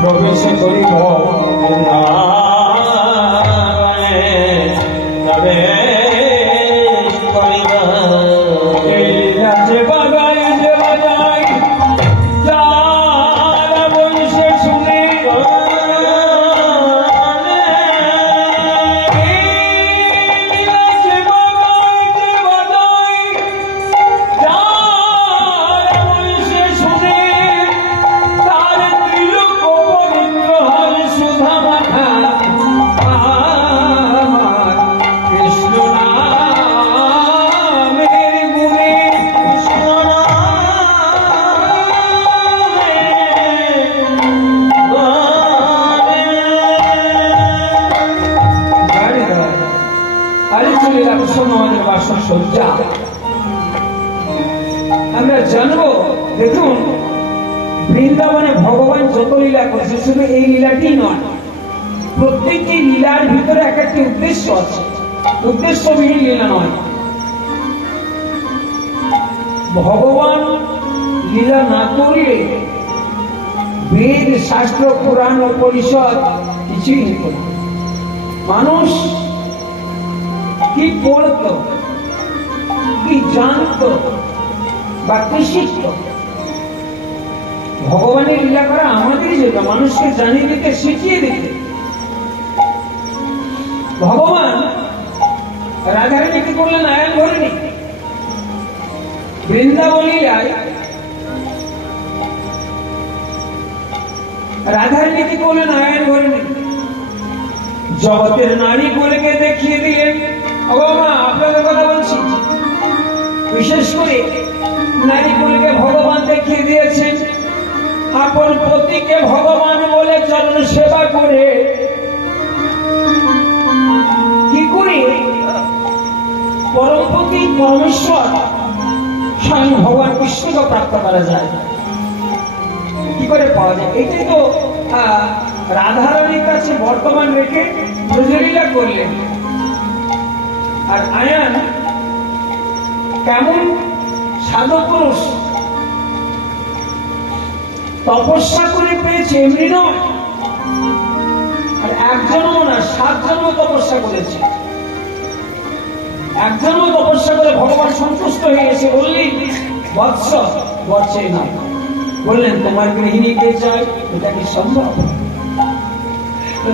প্রবেশ করিব আমরা জানবো। দেখুন, বৃন্দাবনে ভগবান যত লীলা করেছে শুধু এই লীলাটি নয়, প্রত্যেকটি লীলার ভিতরে এক একটি উদ্দেশ্য আছে, উদ্দেশ্যবিহীন লীলা নয়। ভগবান লীলা না করলে বেদ শাস্ত্র পুরাণ উপনিষদ কিছুই হতো না। মানুষ কি পড়ত, কি জানত বা কি শিখত, ভগবানের লীলা করা আমাদেরই জন্য, মানুষকে জানিয়ে দিতে, শিখিয়ে দিতে। ভগবান রাধারানী কি করলেন? আয়ন করেনি। বৃন্দাবন লীলায় রাধারানী কি করলেন? আয়ন করেনি। জগতের নারী বলেকে দেখিয়ে দিলেন। মা, আপনাদের কথা বলছি, বিশেষ করে নারী বলকে ভগবান দেখিয়ে দিয়েছেন। আপন পতিকে ভগবান বলে চরণ সেবা করে কি করে পরমপতি পরমেশ্বর স্বয়ং ভগবান কৃষ্ণকে প্রাপ্ত করা যায়, কি করে পাওয়া যায়? এটাই তো রাধারানীর কাছে বর্তমান রেখে ব্রজলীলা করলেন। আর আয়ান কেমন সাধক পুরুষ, তপস্যা করে পেয়েছে এমনি নয়। আর একজনও না, 7 জন্ম তপস্যা করেছে। একজনও তপস্যা করে ভগবান সন্তুষ্ট হয়ে এসে বললেন, বৎস, বৎসে না, বললেন তোমার গৃহিণী কে চাই? এটা কি সম্ভব?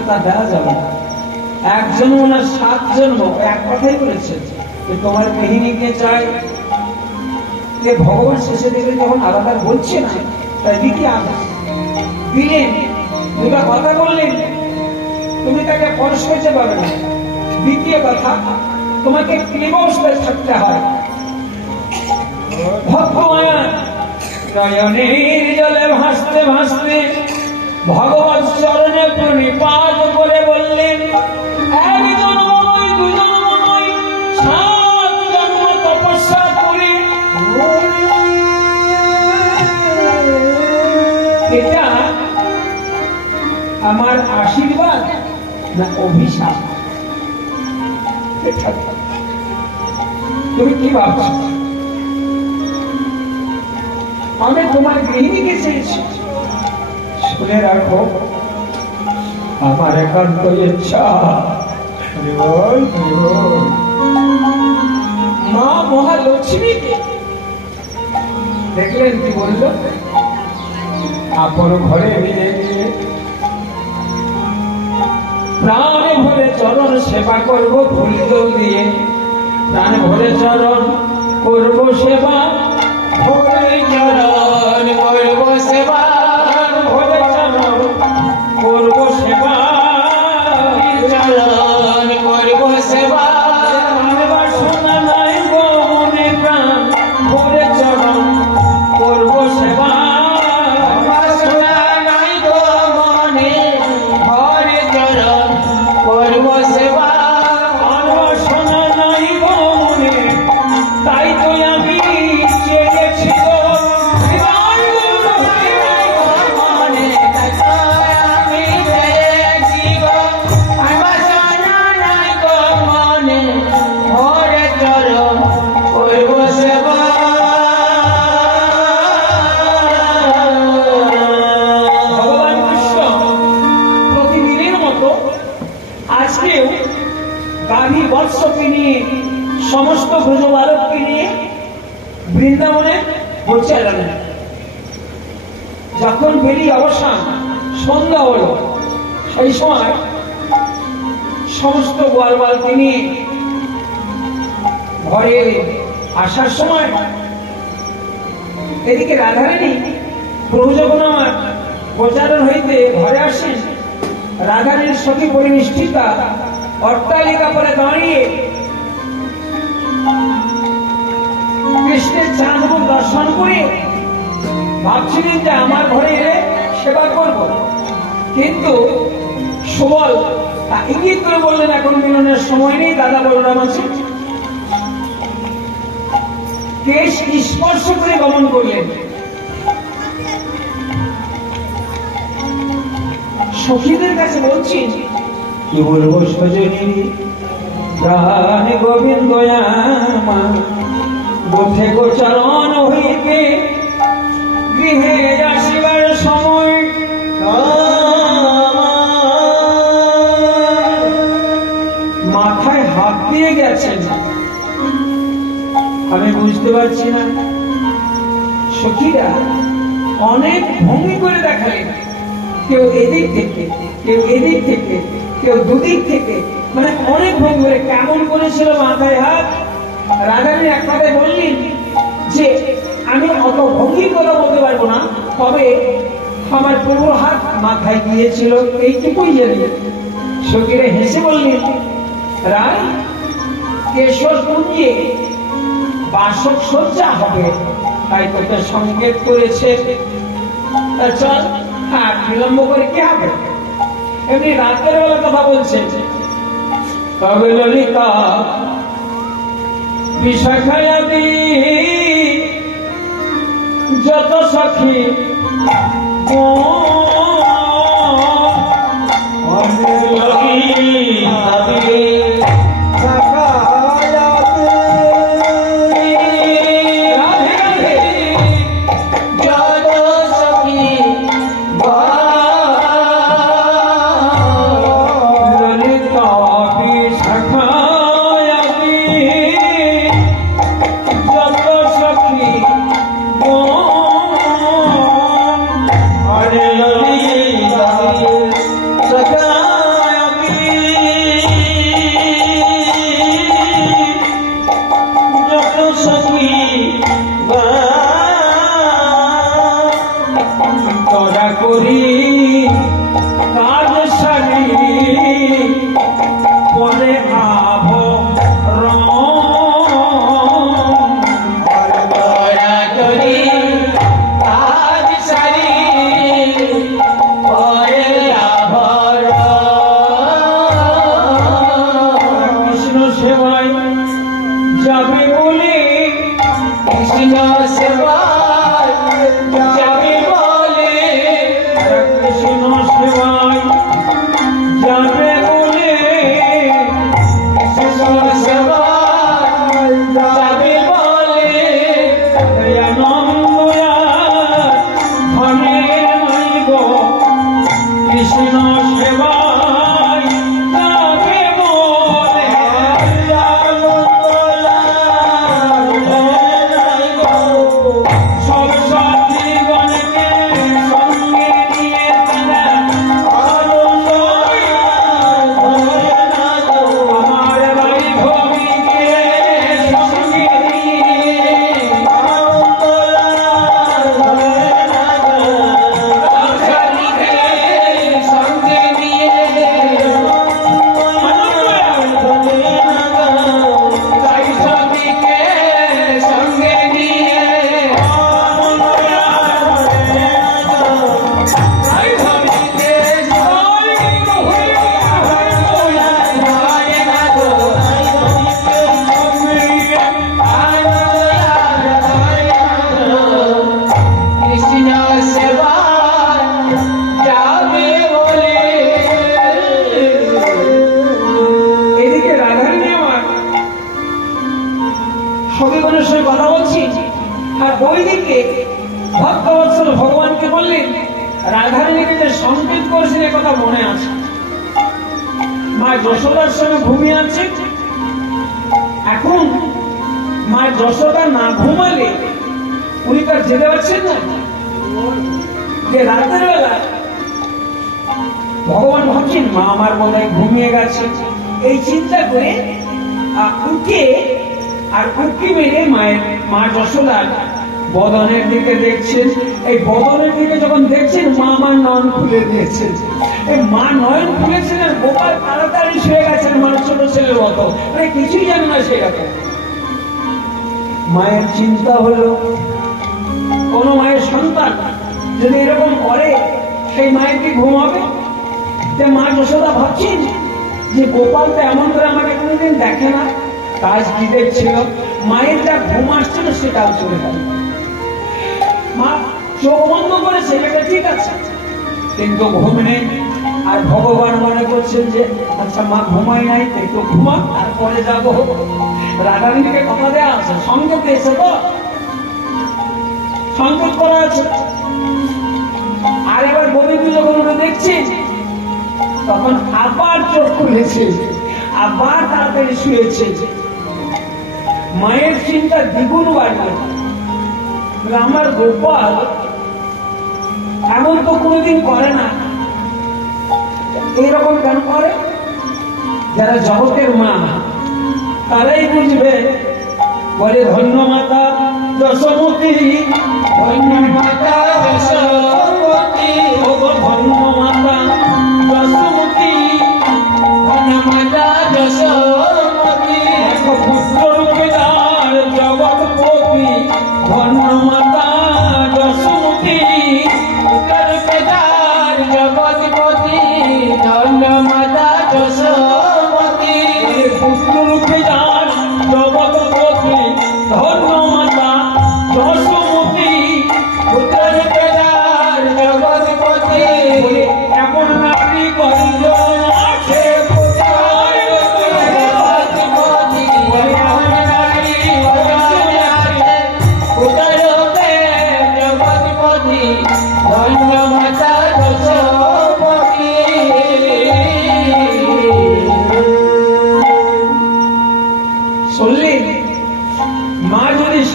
তা দেওয়া যাবে না। একজনও না, 7 জন্ম এক কথাই বলেছেন যে তোমার গৃহিণী কে চাই। ভগবান শেষে দেখে যখন আলাদা বলছে না, তাই দ্বিতীয় আদেশ দিলেন, দুটা কথা বললেন, তুমি তাকে পরশ করতে পারবে না। দ্বিতীয় কথা, তোমাকে ক্লিবস্থায় থাকতে হয়। ভগবান নয়নের জলে ভাসতে ভাসতে ভগবান চরণে প্রণিপাত করে বললেন, একজন নয়, দুজন নয়, 7 জন্ম তপস্যা করে এটা আমার আশীর্বাদ না অভিশাপ? তুমি কি ভাবছো? আমি তোমার গৃহিণীকে চেয়েছি। শুনে রাখো, আমার একান্ত ইচ্ছা মা মহালক্ষ্মীকে। দেখলেন কি বলল? আপন ঘরে নিয়ে গিয়ে প্রাণে ভরে চরণ সেবা করব, ফুল জল দিয়ে প্রাণ ভরে চরণ করব সেবা, ভরে চরণ করব সেবা, ভরে চরণ করব সেবা, চরণ করব সেবা। বাসনা নাই গো মনে প্রাণ, ভরে চরণ করব সেবা। বাসনা নাই গো মনে, ভরে চরণ করব সেবা। বাসনা নাই গো মনে, তাই তো আমি চেয়েছি গো মতো আজকেও গাভী বৎসকে নিয়ে সমস্ত ব্রজবালককে নিয়ে বৃন্দাবনে পৌঁছালেন। যখন বেরিয়ে অবসান সন্ধ্যা হল, সেই সময় সমস্ত গোয়ালবালকে নিয়ে ঘরে আসার সময় এদিকে রাধারানী প্রভু যখন আমার গোচারণ হইতে ঘরে আসেন, রাধারানীর সখী পরিনিষ্ঠিতা অট্টালিকা পরে দাঁড়িয়ে কৃষ্ণের চাঁদমুখ দর্শন করে ভাবছিলেন যে আমার ঘরে এলে সেবা করব, কিন্তু সুবল তা ইঙ্গিত করে বললেন এখন মিলনের সময় নেই, দাদা বলরাম আছে। কেশ স্পর্শ করে গমন করলেন। সখীদের কাছে বলছি, কি বলবো সজনী, প্রাণ গোবিন্দ আমার পথে গোচরণ হইতে গৃহে আসিবার সময় মাথায় হাত দিয়ে গেছেন। আমি বুঝতে পারছি না। সখীরা অনেক ভঙ্গি করে দেখালেন, কেউ এদিক থেকে, কেউ এদিক থেকে, কেউ দুদিক থেকে, মানে অনেক ভঙ্গি করে। কেমন করেছিল মাথায় হাত? রাধারানী এক কথায় বললেন যে আমি অত ভঙ্গি করে বলতে পারবো না, তবে আমার প্রভুর হাত মাথায় গিয়েছিল, এইটুকুই জানি। সখীরা হেসে বললেন, রায় কেশর কুঞ্জে বাসক সজ্জা হবে, তাই তোকে সংকেত করেছে। চল, হ্যাঁ, বিলম্ব করে কি হবে? এমনি রাতের বেলা কথা বলছে। তবে ললিতা বিশাখায়াদি যত সখী যশোদার সঙ্গে ঘুমিয়ে আছে। এখন মা যশোদা না ঘুমালে উনি তার যেতে পারছেন না, যে রাতের বেলা ভগবান ভাবছেন মা আমার বোধহয় ঘুমিয়ে গেছে, এই চিন্তা করে উঠে আর উঁকি মেরে মা যশোদার বদনের দিকে দেখছেন। এই বদনের দিকে যখন দেখছেন মা আমার নয়ন খুলে দিয়েছেন। এই মা নয়ন খুলেছেন আর গোপাল তাড়াতাড়ি শুয়ে গেছেন মানে ছোট ছেলের মতো, মানে কিছুই জানে না সেরকম। মায়ের চিন্তা হলো কোন মায়ের সন্তান যদি এরকম করে সেই মায়ের কি ঘুমাবে? মা যশোদা ভাবছেন যে গোপাল তো এমন করে আমাকে কোনোদিন দেখে না, কাজ কি দেখছিল, মায়ের যা ঘুম আসছিল সেটাও চলে গেল। মা চোখ বন্ধ করেছে, এটা ঠিক আছে, কিন্তু ঘুম নেই। আর ভগবান মনে করছেন যে আচ্ছা মা ঘুমাই নাই, একটু ঘুমা তারপরে যাবো। রাধারানীকে কথা দেওয়া আছে, সংযোগ দিয়েছে তো, সংযোগ করা আছে। আর এবার গোবিন্দ যখন ওটা দেখছে তখন আবার চোখ খুলেছে, আবার তাড়াতাড়ি শুয়েছে। মায়ের চিন্তা দ্বিগুণ বাড়ল, আমার গোপাল এমন তো কোনোদিন করে না, এরকম কেন করে? যারা জগতের মা তারাই বুঝবে। বলে ধন্য মাতা যশোমতী, ধন্য মাতা যশোমতী, ও ধন্য মাতা যশোমতী, ধন্য মাতা যশোমতী, পুত্র রূপে তার জগৎপতি, ধন্য মাতা যশোমতী, পুত্র রূপে তার জগৎপতি, ধন্য মাতা যশোমতী, পুত্র রূপে তার জগৎপতি, ধন্য মাতা যশোমতী, পুত্র রূপে তার জগৎপতি। এমন নারী করিল আছে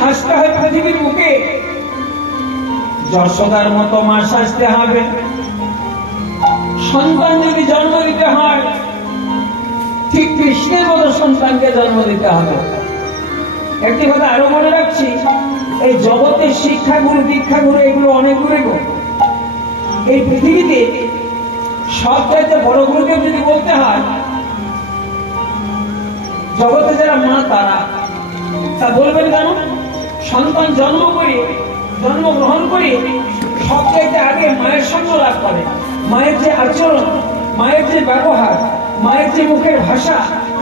শাস্তি হয় পৃথিবীর বুকে, যশোদার মতো মা শাস্তি হবে। সন্তান যদি জন্ম দিতে হয় ঠিক কৃষ্ণের মতো সন্তানকে জন্ম দিতে হবে। একটি কথা আরো মনে রাখছি, এই জগতের শিক্ষাগুরু দীক্ষাগুরু এগুলো অনেকগুলো গো। এই পৃথিবীতে সবচাইতে বড় গুরুকে যদি বলতে হয় জগতে যারা মা তারা, তা বলবেন কেন? সন্তান জন্মগ্রহণ করে সবচাইতে আগে মায়ের সঙ্গ লাভ করে। মায়ের যে আচরণ, মায়ের যে ব্যবহার, মায়ের যে মুখের ভাষা,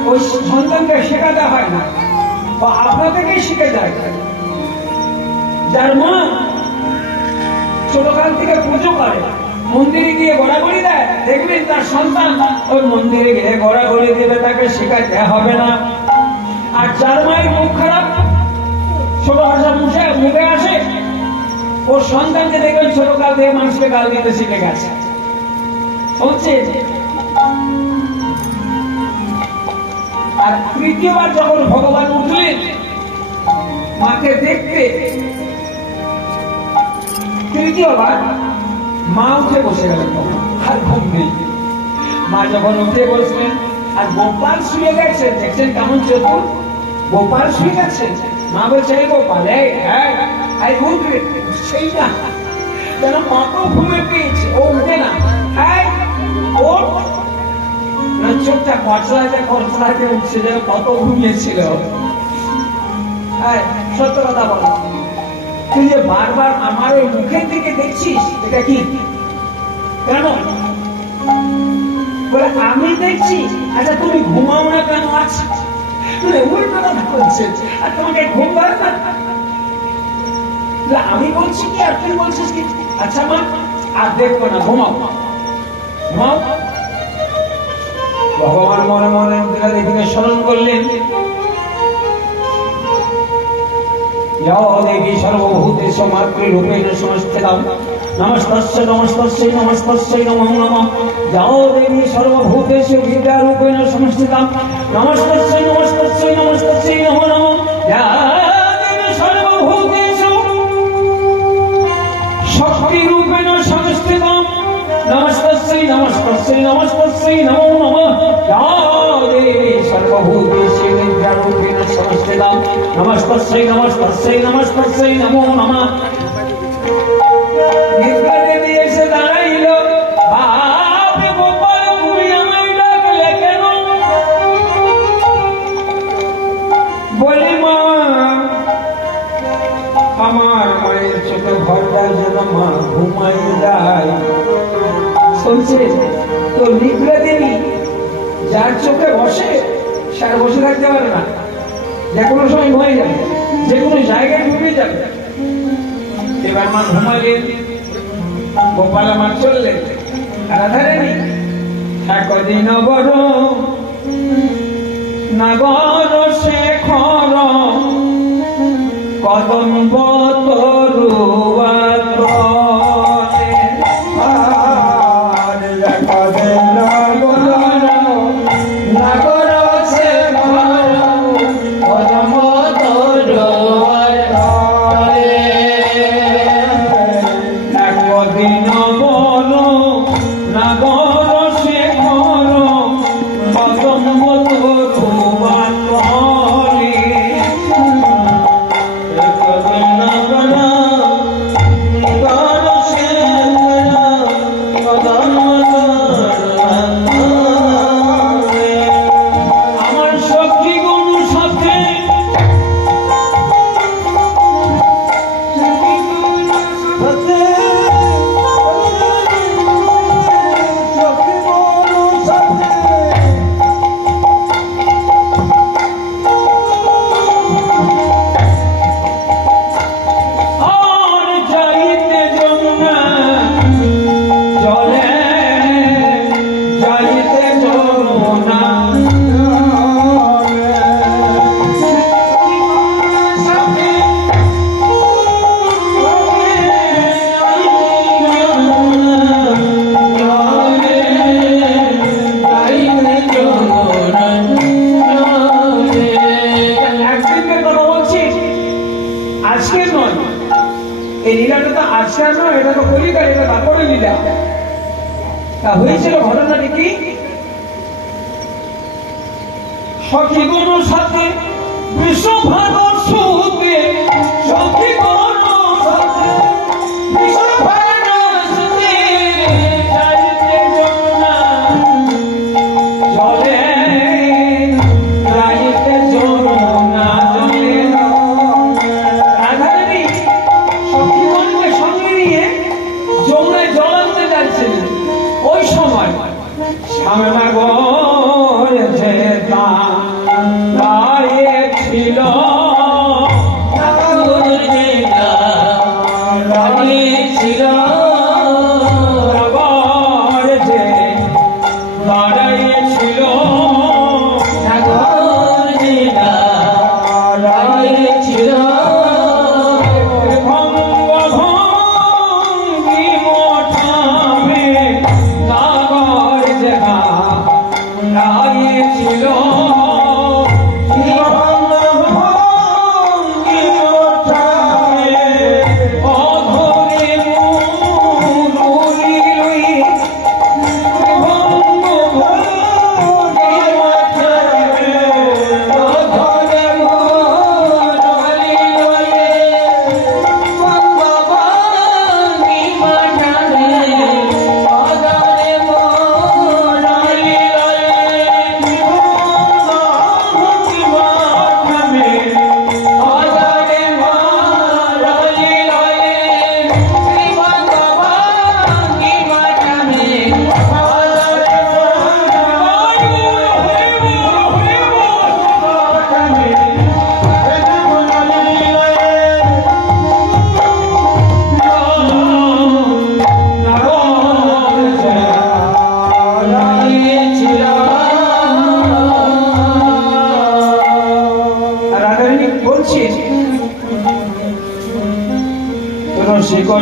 ওই সন্তানকে শেখাতে হয় না, বা আপনা থেকেই শিখে যায়। যার মা ছোটকাল থেকে পুজো করে, মন্দিরে গিয়ে গড়াগড়ি দেয়, দেখবেন তার সন্তান ওই মন্দিরে গিয়ে গড়াগড়ি দেবে, তাকে শেখাতে হবে না। আর যার মায়ের মুখ খারাপ, ছোট ভাষা মুখে আসে, ওর সন্তানকে দেখবেন ছোটকাল থেকে মানুষকে গাল দিতে শিখে গেছে। আর তৃতীয়বার যখন ভগবান উঠলেন মাকে দেখতে, তৃতীয়বার মা উঠে বসে গেলেন, আর ঘুম নেই। মা যখন উঠে বসলেন আর গোপাল শুয়ে গেছে, দেখছেন কেমন চতুর, গোপাল শুয়ে গেছে। মা বলছে এই গোপাল, এই উঠবে, সেই না যেন কত ঘুমে পেয়েছে, ও উঠে না, না চোখটা কচলাতে উঠছে, যেন কত ঘুমিয়েছিল। সত্য কথা বল, তুই যে বারবার আমার ওই মুখের দিকে দেখছিস, এটা কি কেন? বলে আমি দেখছি। আচ্ছা তুমি ঘুমাও না কেন? আছে উল্টো কথা বলছে, আর তোমাকে ঘুম ধরে না? আমি বলছি কি আর তুই বলছিস কি? আচ্ছা মা আর দেখবো না, ঘুমাও ঘুমাও। ভগবান মনে মনে দেবীকে স্মরণ করলেন, দেবী সর্বভূতেষু মাতৃরূপেণ সংস্থিতাম नमस्तस्यै नमस्तस्यै नमस्तस्यै नमो नमः जाओ देवी सर्वभूतेषु विद्यारूपेण संस्थिता नमस्तस्यै नमस्तस्यै नमस्तस्यै नमो नमः या देवी सर्वभूतेषु शक्तिरूपेण संस्थिता नमस्तस्यै नमस्तस्यै नमस्तस्यै नमो नमः या देवी सर्वभूतेषु विद्यारूपेण संस्थिता नमस्तस्यै नमस्तस्यै नमस्तस्यै नमो नमः तो निद्रा देवी जार चोखे बसे सार बसे থাকতে পারে না যে কোনো সময় ঘুমিয়ে যাবে যে কোনো জায়গায় ঢুকে যাবে এবার মা ঘুমালেন গোপাল মা চললেন রাধারানী একদিন বড় নাগর শেখর কদম্ব তরুয়া ঘটনাটি কি সখী গুরু সাথে বিশ্বভাগর সুতে সখী গুরু সাথে বিশ্বভাগর সুতে যাইতে যমুনা জলে যাইতে যমুনা জলে রাধারানী সখীগণকে সঙ্গে নিয়ে যমুনায় জল আনতে যাচ্ছিলেন ওই সময় সামনা গড়ে ছিল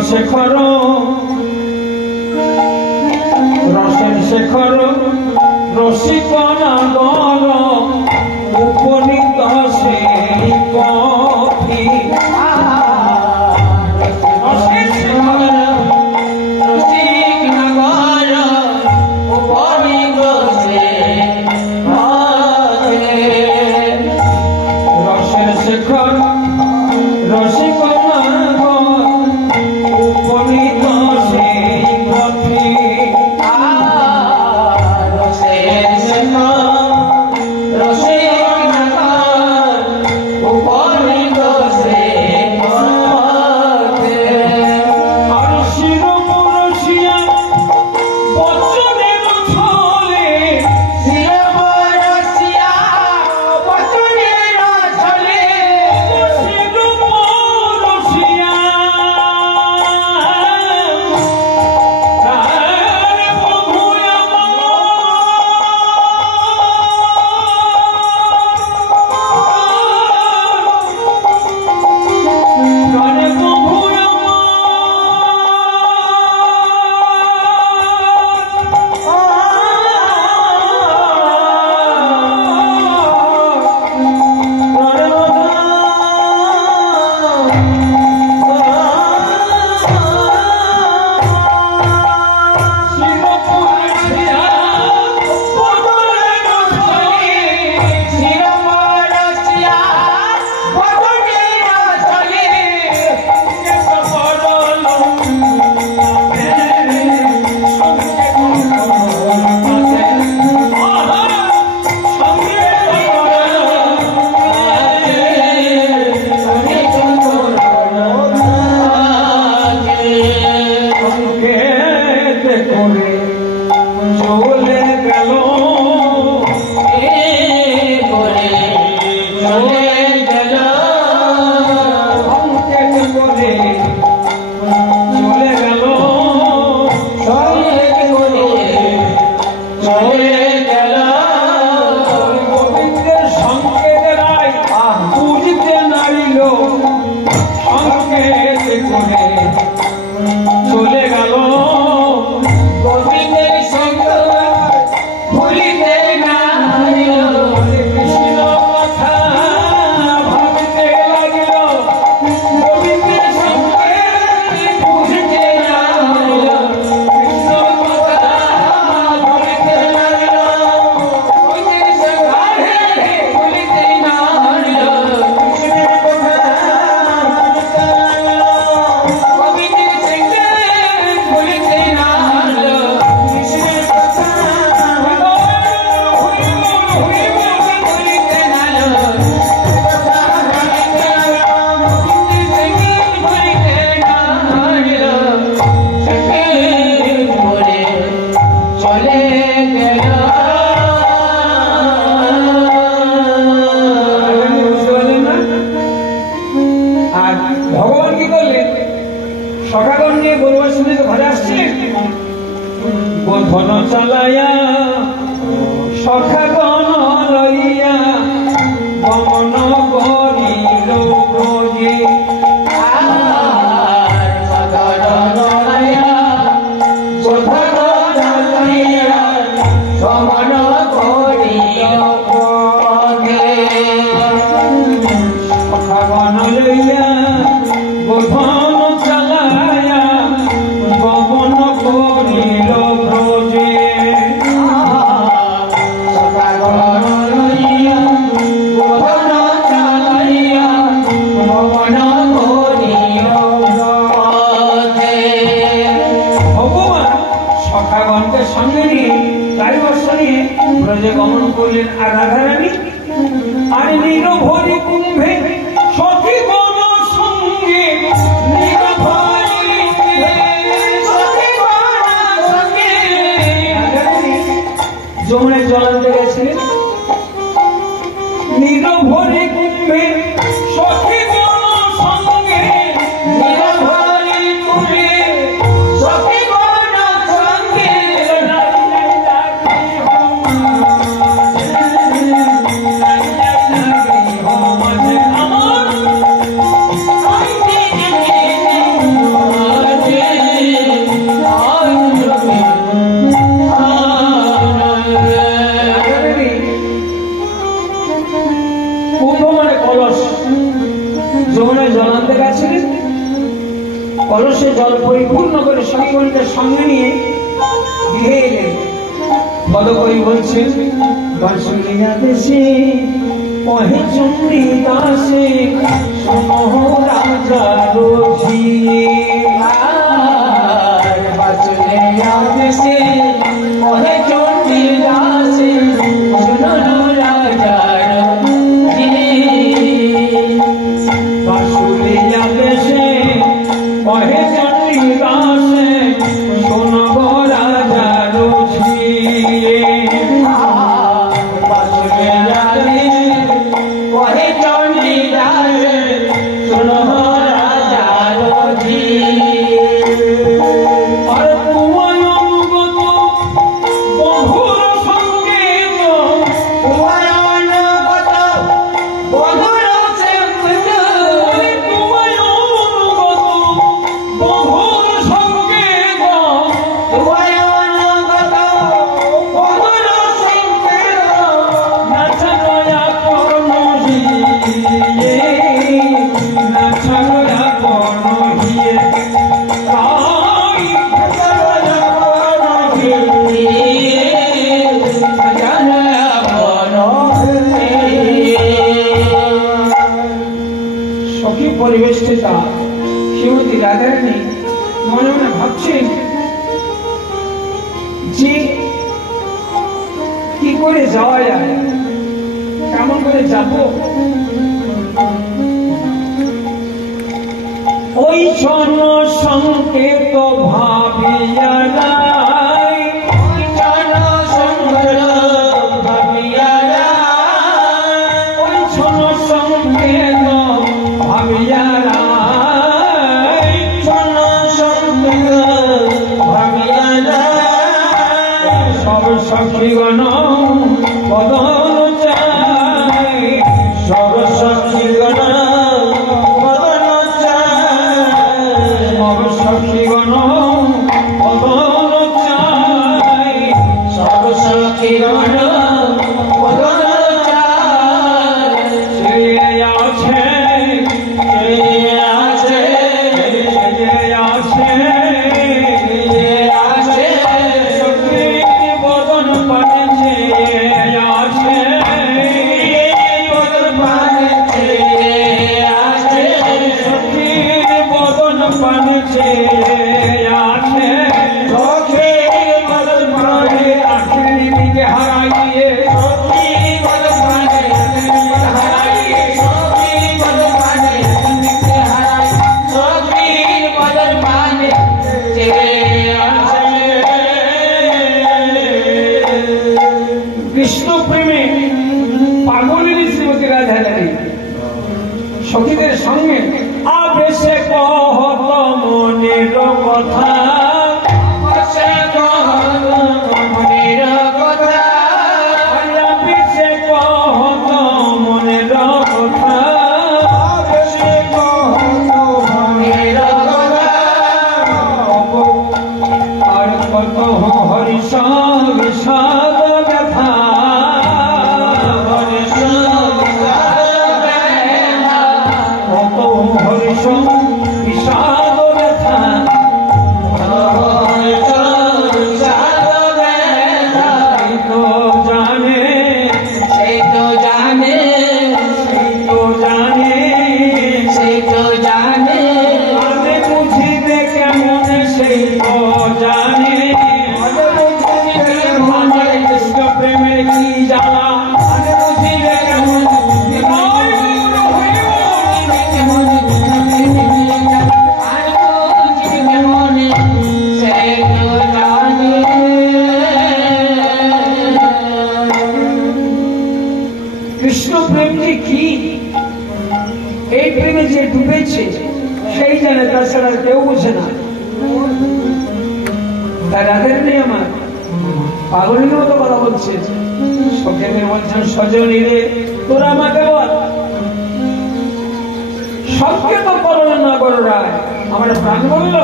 শেখর রসিকনা গর উপনীত সেই পথি রসের শেখর রসিকনা উপনীত সেই পথি গোধন চালাইয়া সখাগণ লইয়া গমন করিল ব্রজে সখাগণ লইয়া গোধন চালাইয়া গমন করিল ব্রজে সখাগণকে সঙ্গে নিয়ে গাড়ি বর্ষা নিয়ে ব্রজে গমন করলেন আর রাধারানী আর নিরভরি কুম্ভে সখীগণ সঙ্গে যমুনায় জল আনতে গেছিলেন নিরভরি কুম্ভে সখীগণ সঙ্গে নিরভরি কুম্ভে সখীগণ সঙ্গে আমার কলসে জল পরিপূর্ণ করে সঙ্গীগণকে সঙ্গে নিয়ে গৃহে এলেন। বদকবি বলছেন, বাঁশুলিয়া দেশে পহে চণ্ডী দাসে শোনো রাজা রোজিয়ে। বাঁশুলিয়া দেশে পহে চণ্ডী দাসে শোনো রাজা রোজিয়ে। বাঁশুলিয়া দেশে পহে চণ্ডী দাসে শোনো রাজা রোজিয়ে। পরিবেষ্টিতা শ্রীমতী রাধারানী মনে মনে ভাবছেন যে কি করে যাওয়া যায়, কেমন করে যাব। ওই জন সংকেত ভাবিয়া যায়, ওই জন ভাবিয়া যায়, ওই জন সংকেত ভাবিয়া যায়, জন সংকেত ভাবিয়া যায়। সব সখীগণ বদন চায়, সব সখীগণ বদন চায়, সব সখীগণ বদন চায়, সব সখীগণ বদন চায়। সে আছে, সে আছে, সে আছে, সে আছে, সখী বদন পাচ্ছে আছে, বদন পাচ্ছে আছে, সখী বদন পাচ্ছে আছে, সখী বদন পানে আখির দিকে হারাইয়ে, সখী বদন পানে হারাইয়ে, সখী বদন পানে দিকে হারাই, সখী বদন পানে আছে। কৃষ্ণ প্রেমে পাগলিনী শ্রীমতী রাধারানী সখীদের সঙ্গে আবেশে কহত মনের কথা, আবেশে কহত মনের কথা, আবেশে কহত মনের কথা, আবেশে কহত মনের কথা। আর কত হরিষ বিষাদ ব্যথা, হরিষ কত হরিষ বিষাদ ব্যথা, হরিষ বিষাদ ব্যথা। সেই তো জানে, সেই তো জানে, সেই তো জানে, সেই তো জানে, আরে বুঝিবে কেমন সেই তো জানে, আরে বুঝিবে কেমন কৃষ্ণ প্রেমের কি জানা, আরে বুঝিবে কেমন কৃষ্ণ প্রেম যে কি, এই প্রেমে যে ডুবেছে সেই জানে, তাছাড়া কেউ বুঝে না। তাই রাধারানী আমার পাগলের মতো কথা বলছে, সখীদের বলছেন, সজনী রে তোরা আমাকে বল, সংকেত করো না করো রায়, আমার প্রাণ বলল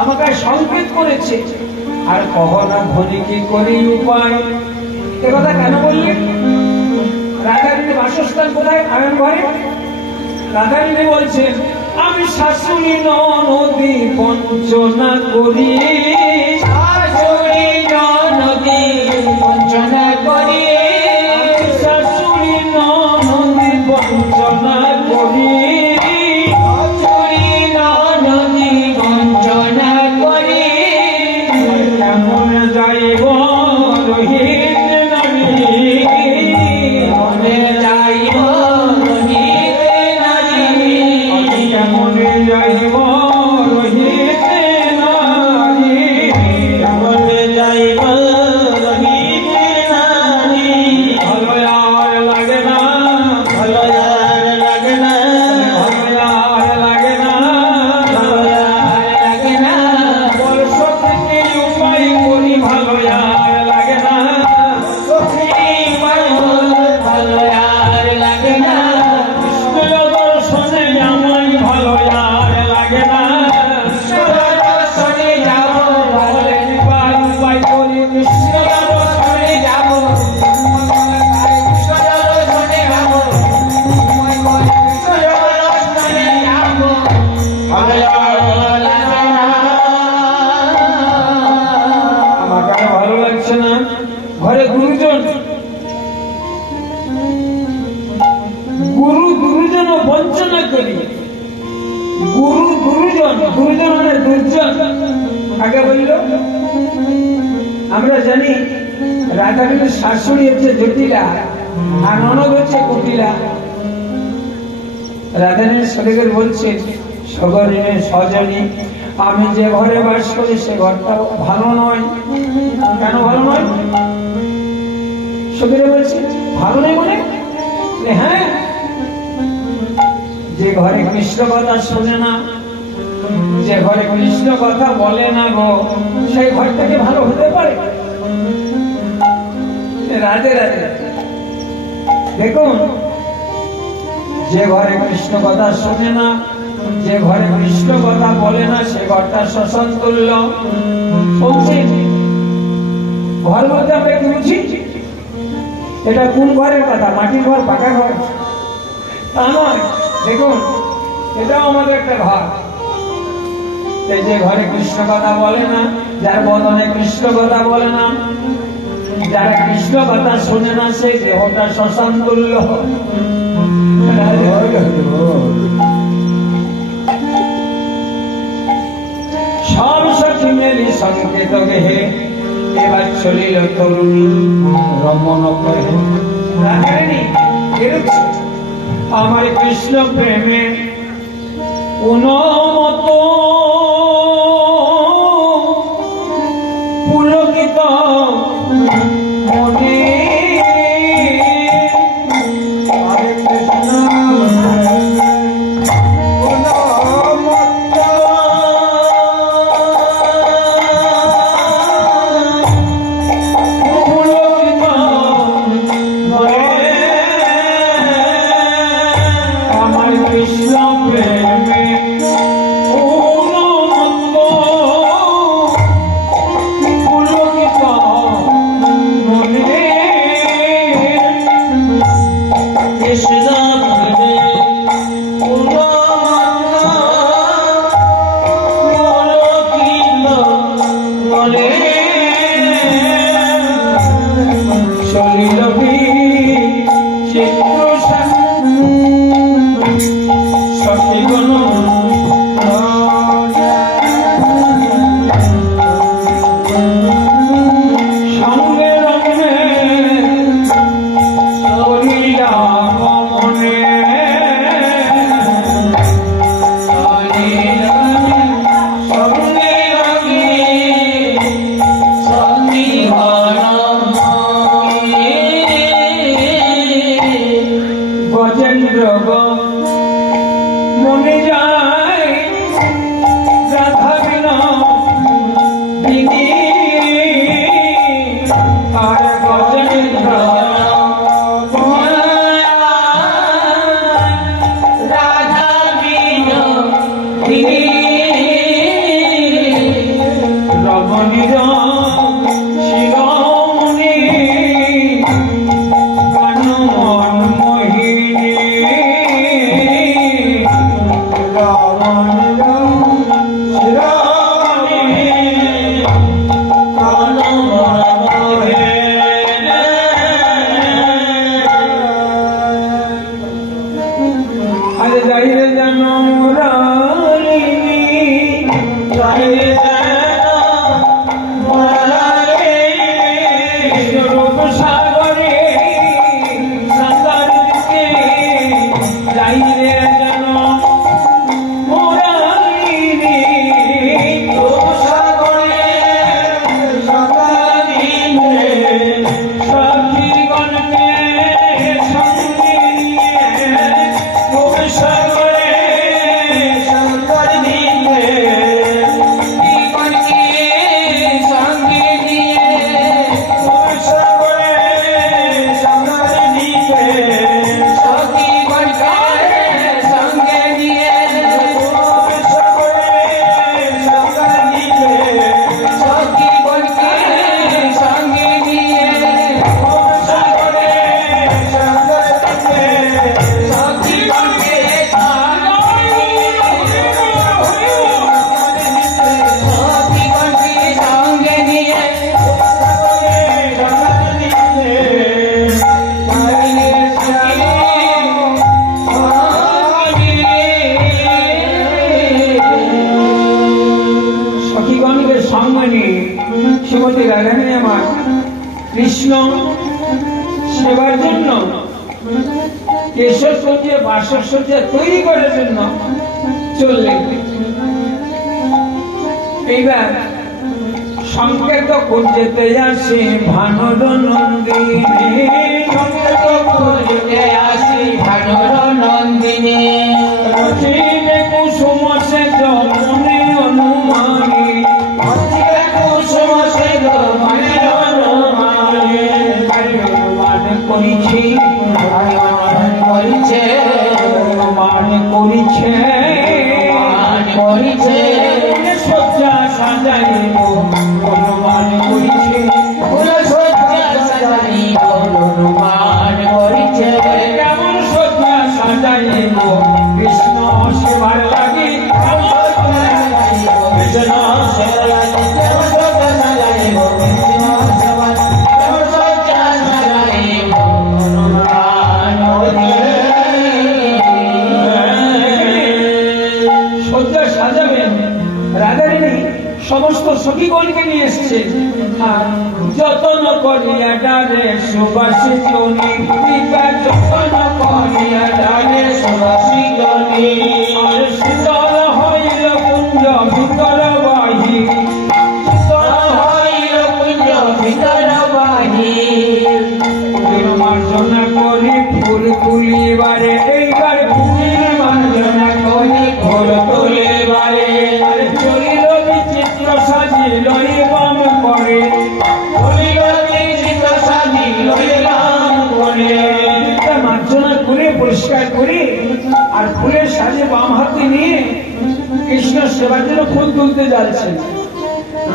আমাকে সংকেত করেছে, আর কহ না ধনী কি করি উপায়। এ কথা কেন বললেন? রাধারানীর বাসস্থান কোথায়? আয়ন ঘরে। রাধারানী বলছেন আমি শাশুড়ি নদী বঞ্চনা করি, শাশুড়ি ননদি বঞ্চনা করি, শাশুড়ি নদী বঞ্চনা করি, শাশুড়ি ননদি বঞ্চনা করি, কেমন যাইব রহিত নারী, মনে যাইব রহিত নারী, কেমন যাইব রহিত নারী, মনে যাইব রহিত নারী, ভালো আর লাগে না, ভালো আর লাগে না, ভালো আর লাগে না, ভালো আর লাগে না, বর্ষ থেকে উপায় করি ভালো আর লাগে না, ভালো আর লাগে না, কৃষ্ণ দর্শনে আমায় ভালো আর লাগে না, দর্শনে যাব ভালো উপায় করি কৃষ্ণ দর্শনে যাব, দর্শনে যাব, দর্শনে যাব, ভালো লাগে না। আমাকে আর ভালো লাগছে না। ঘরে গুরুজন বঞ্চনা করি, গুরুজন মানে দুর্জন। আগে বলল আমরা জানি রাধারানীর শাশুড়ি হচ্ছে জটিলা আর ননদ হচ্ছে কুটিলা। রাধারানীর সদেগর বলছে সগরিনে সজনী, আমি যে ঘরে বাস করি সে ঘরটা ভালো নয়। কেন ভালো নয়? সখীরা বলছে ভালো নেই মানে? হ্যাঁ, যে ঘরে কৃষ্ণ কথা শোনে না, যে ঘরে কৃষ্ণ কথা বলে না গো, সেই ঘর থেকে ভালো হতে পারে? রাধে রাধে। দেখুন, যে ঘরে কৃষ্ণ কথা শোনে না, যে ঘরে কৃষ্ণ কথা বলে না, সে ঘরটা শ্মশান তুল্য। বলছেন ঘর বলতে আমরা কি বুঝি? এটা কোন ঘরের কথা? মাটির ঘর, পাকা ঘর? তা নয়। দেখুন, এটাও আমাদের একটা ঘর। যে ঘরে কৃষ্ণ কথা বলে না, যার বদনে কৃষ্ণ কথা বলে না, যারা কৃষ্ণ কথা শোনে না, সেই দেহটা শ্মশান তুল্য। সব সখী মেলি সংকেত গেহে, এবার চলিল তরুণী রমণ কহে। রাধারানী এরূপ আমার কৃষ্ণ প্রেমে উন্মত পুলকিত মনে, হরে কৃষ্ণ কৃষ্ণ প্রেমে সাগরে সাঁতার দিতে যাইলে যেন মোরালিনী সাগরে সাঁতার দিতে সখীগণকে সঙ্গে নিয়ে সাগরে সাঁতার দিতে সঙ্গে নিয়ে সাগরে সাঁতার দিতে সখীগণকে সঙ্গে নিয়ে সাগরে সাঁতার দিতে সখীগণকে সঙ্গে নিয়ে সাগরে সাঁতার দিতে সখীগণকে সখীগণকে সঙ্গে নিয়ে সখীগণকে সঙ্গে নিয়ে শ্রীমতী রাধারানী আমার কৃষ্ণ সেবার জন্য কেশরসজ্জা বাসসজ্জা তৈরি করার জন্য চললেন। এইবার সংকেত করতে আসে ভানুর নন্দিনী সংকেত করতে আসে ভানুর নন্দিনী রচিলে কুসুম সে মনে অনুমানী রচিলে কুসুম সে মনে অনুমানী অনুমান করিছি করিছে অনুমান করিছে করিছে সজ্জা সাজাইব অনুমান করিছে সজ্জা সাজাইব অনুমান করিছে কেমন সজ্জা সাজাইব কৃষ্ণ সেবার লাগে কৃষ্ণ সেবার লাগে কেমন সজ্জা সাজাইব কৃষ্ণ সেবার কেমন সজ্জা সাজাইব অনুমান সজ্জা সাজাবেন রাধারানী সমস্ত সখীগণকে নিয়ে এসছে আর যতন করিয়া ডালে সুবাসী জনি যতন করিয়া ডালে সুবাসী জনি আর শীতল হইল কুঞ্জ ভিতর বাহি শীতল হইল কুঞ্জ ভিতর বাহি মার্জনা করি ফুল তুলিবারে এইবার ফুলের মার্জনা করি ফুল তুলিবারে চলিল বিচিত্র সাজিল বাম করে চলিল বিচিত্র সাজিল বাম করে মার্জনা করে পরিষ্কার করে আর ফুলের সাজে বাম হাতে নিয়ে কৃষ্ণ সেবার জন্য ফুল তুলতে যাচ্ছেন।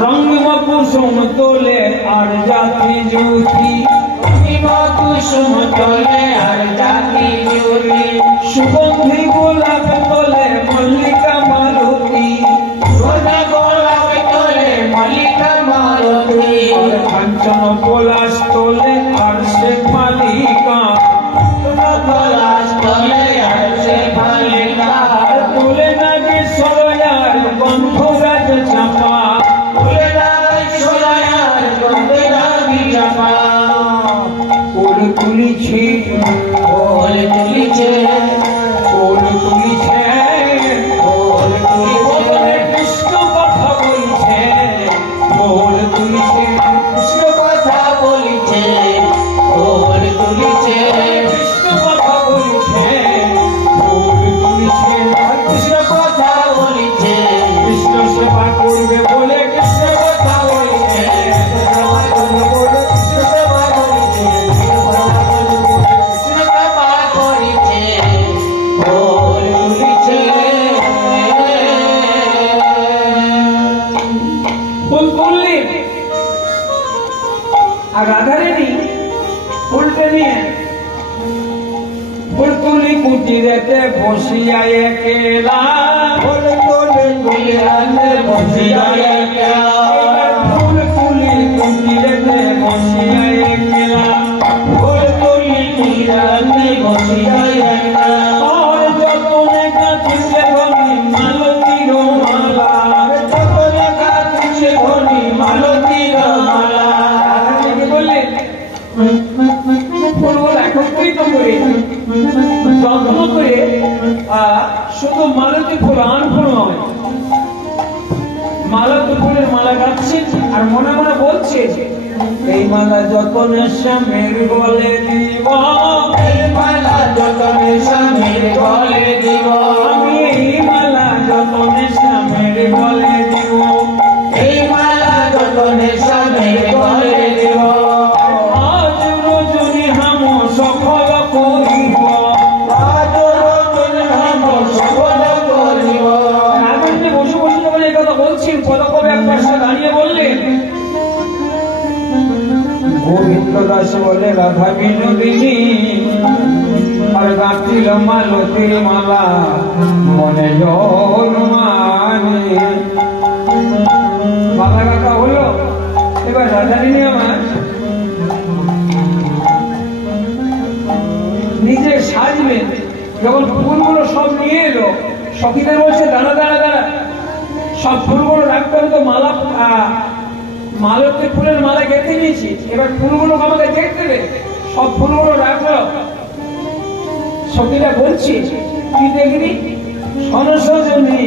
রঙ কুসুম তোলে আর জাতি জ্যোতি কুসুম তোলে আর জাতি জ্যোতি সুগন্ধি গোলাপ তোলে মল্লিকা মালতী গোলাপ তোলে মল্লিকা মালতী কাঞ্চন পলাশ তোলে আর সে মালিকা পলাশ তোলে আর সে মালিকা তোলে নাকি সরয়ার গন্ধরাজ চাপা তোলে নাকি সরয়ার গন্ধরাজ চাপা ফুল তুলিছে ফুল তুলিছে ফুল তুলিছে ফুল তুলিছে কৃষ্ণ কথা বলছে ফুল তুলিছে কৃষ্ণ কথা বলছে ফুল তুলিছে কৃষ্ণ কথা বলছে ফুল তুলিছে কৃষ্ণ কথা বলছে কৃষ্ণ সেবা করবে বলে কৃষ্ণ কথা বলছে সেবা করবে বলে কৃষ্ণ সেবা করছে আর রাধারানী ফুলটা নিয়ে ফুল তুলি কুটিরেতে বসিয়া একেলা ফুল তুলি কুটিরেতে বসিয়া একেলা ফুল তুলি কুটিরেতে বসিয়া একেলা ফুল তুলি কুটিরেতে বসিয়া একেলা আর যতনে কাছে ধনি মালতীর মালা যতনে কাছে ধনি মালতীর মালা বললেন ফুলগুলো একত্রিত করে যত্ন করে শুধু মালতী ফুল আন ফুল নয়, মালতী ফুলের মালা গাচ্ছেন আর মনে মনে বলছে এই মালা যতনে স্বামীর গলে দিব, এই মালা যতনে স্বামীর গলে দিব, আমি এই মালা যতনে স্বামীর গলে দিব, এই মালা যতনে স্বামীর গলে দিব, আজ রজনী হাম সফল করিব, আজ রজনী হাম সফল করিব। রাধারানী বসে বসে যখন এই কথা বলছেন, পদকবি এক পাশে দাঁড়িয়ে বললেন গোবিন্দ দাস বলে রাধা বিনোদিনী আর গাছিল মালতীর মালা মনে জন্মানে। মালা গাথা হলো, এবার রাধারানী আমার নিজে সাজবেন। যখন ফুলগুলো সব নিয়ে এলো, সখীদের বলছে দাঁড়া দাঁড়া দাঁড়া, সব ফুলগুলো রাখতে হবে তো, মালা মালতী ফুলের মালা গেঁথে নিয়েছি, এবার ফুলগুলো আমাকে দেখতে দেবে। সব ফুলগুলো রাখলো, সখীরা বলছি কি দেখবি সনসজনী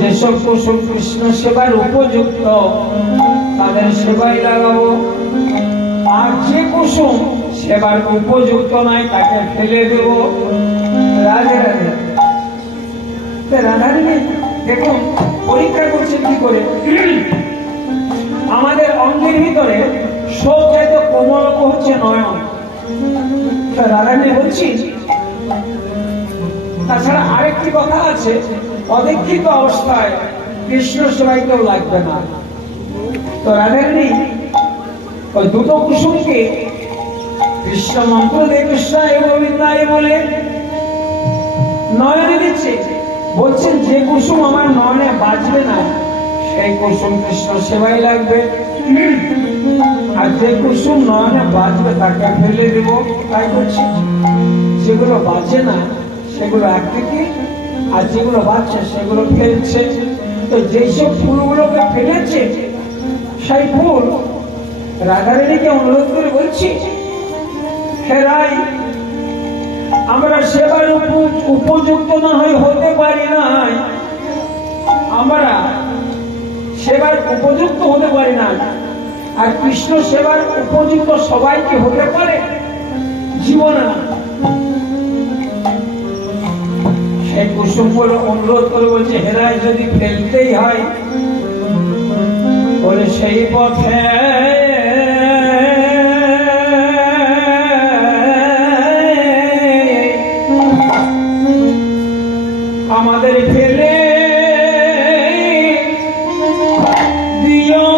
যেসব কুসুম কৃষ্ণ সেবার উপযুক্ত তাদের সেবাই লাগাবো, আর যে কুসুম সেবার উপযুক্ত নয় তাকে ফেলে দেব। রাধে রাধে। রাধারানী দেখুন পরীক্ষা করছেন কি করে। আমাদের অঙ্গের ভিতরে সব চাইতে কোমল হচ্ছে নয়ন। রাধারানী বলছি তাছাড়া আরেকটি কথা আছে, অদীক্ষিত অবস্থায় কৃষ্ণ সেবাই কেউ লাগবে না। তো রাধারানী ওই দুটো কুসুমকে কৃষ্ণ মন্ত্র দিয়ে কৃষ্ণায় গোবিন্দায় বলে নয়নে দিচ্ছে। বলছেন যে কুসুম আমার নয়নে বাজবে না সেই কুসুম কৃষ্ণ সেবাই লাগবে, আর যে কুসুম নয়নে বাজবে তাকে ফেলে দেব। তাই করছে, যেগুলো বাজে না সেগুলো একদিকে, আর যেগুলো বাজছে সেগুলো ফেলছে। তো যেসব ফুলগুলোকে ফেলেছে সেই ফুল রাধারানীকে অনুরোধ করে বলছি, হে রাই, আমরা সেবার উপযুক্ত না হতে পারি নাই, আমরা সেবার উপযুক্ত হতে পারি না, আর কৃষ্ণ সেবার উপযুক্ত সবাইকে হতে পারে জীবনে না। সেই কুসুমগুলো অনুরোধ করে বলছে, হেরাই যদি ফেলতেই হয় বলে সেই পথে আমাদের ফেলে দিও।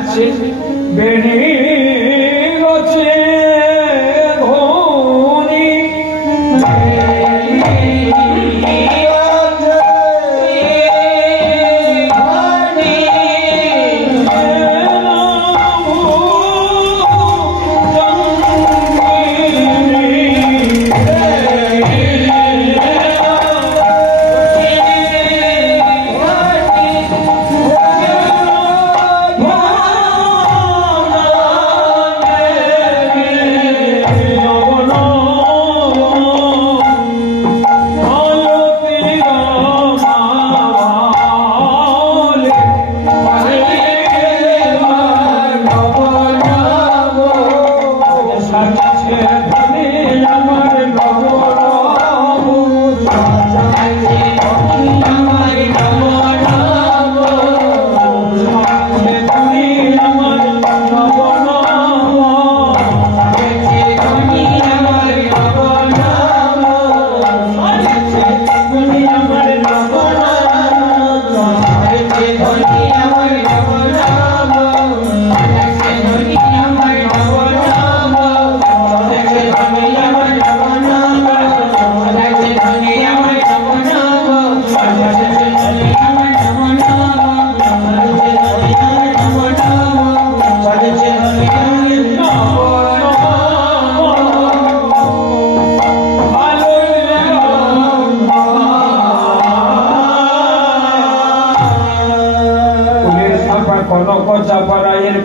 যাচ্ছে বেড়ে গছে ধনী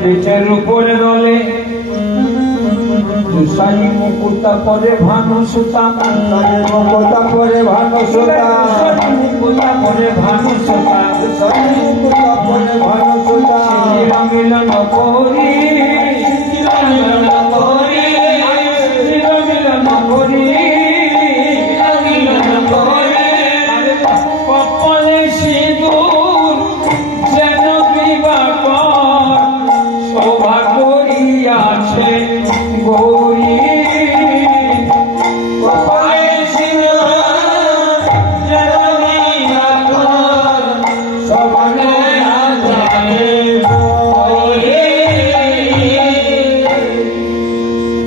পিঠের উপরে দলে দুসারি মুকুতা পরে ভানু সুতা মুকুতা পরে ভানু সুতা মুকুতা পরে ভানু সুতা মুকুতা পরে ভানু সুতা মিলন করি মিলন করি মিলন করি মিলন করি কপালে সিঁদুর যেন বিবাহ শোভা করিয়াছে গৌরী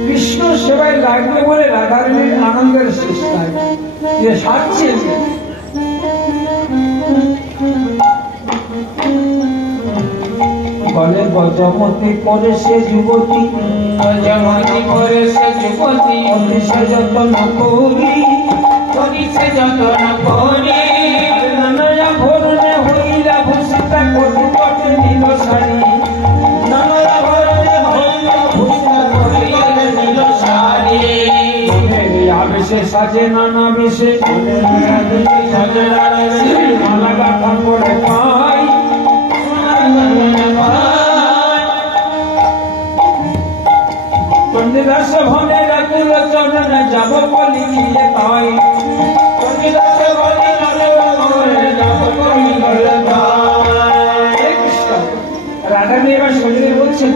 কৃষ্ণ সেবায় লাগবে বলে রাধারানীর আনন্দের শেষ নাই যে সাজছে বলে গজমতি করে সে যুবতী গজমতি করে সে যুবতী সে যতন করি সে যতন করি নানা ভরণে হইলা ভূষিতা কোটি কোটি নীল শাড়ি নানা ভরণে হইলা ভূষিতা কোটি কোটি নীল শাড়ি আবেশে সাজে নানা বেশে সাজে মালা গাথা করে পাই চন্ডিদাস ভনে রাতুল চরণ যাব বলি তাই চন্ডিদাস ভনে যাব বলি রাধা দেবা শরীরে বলছেন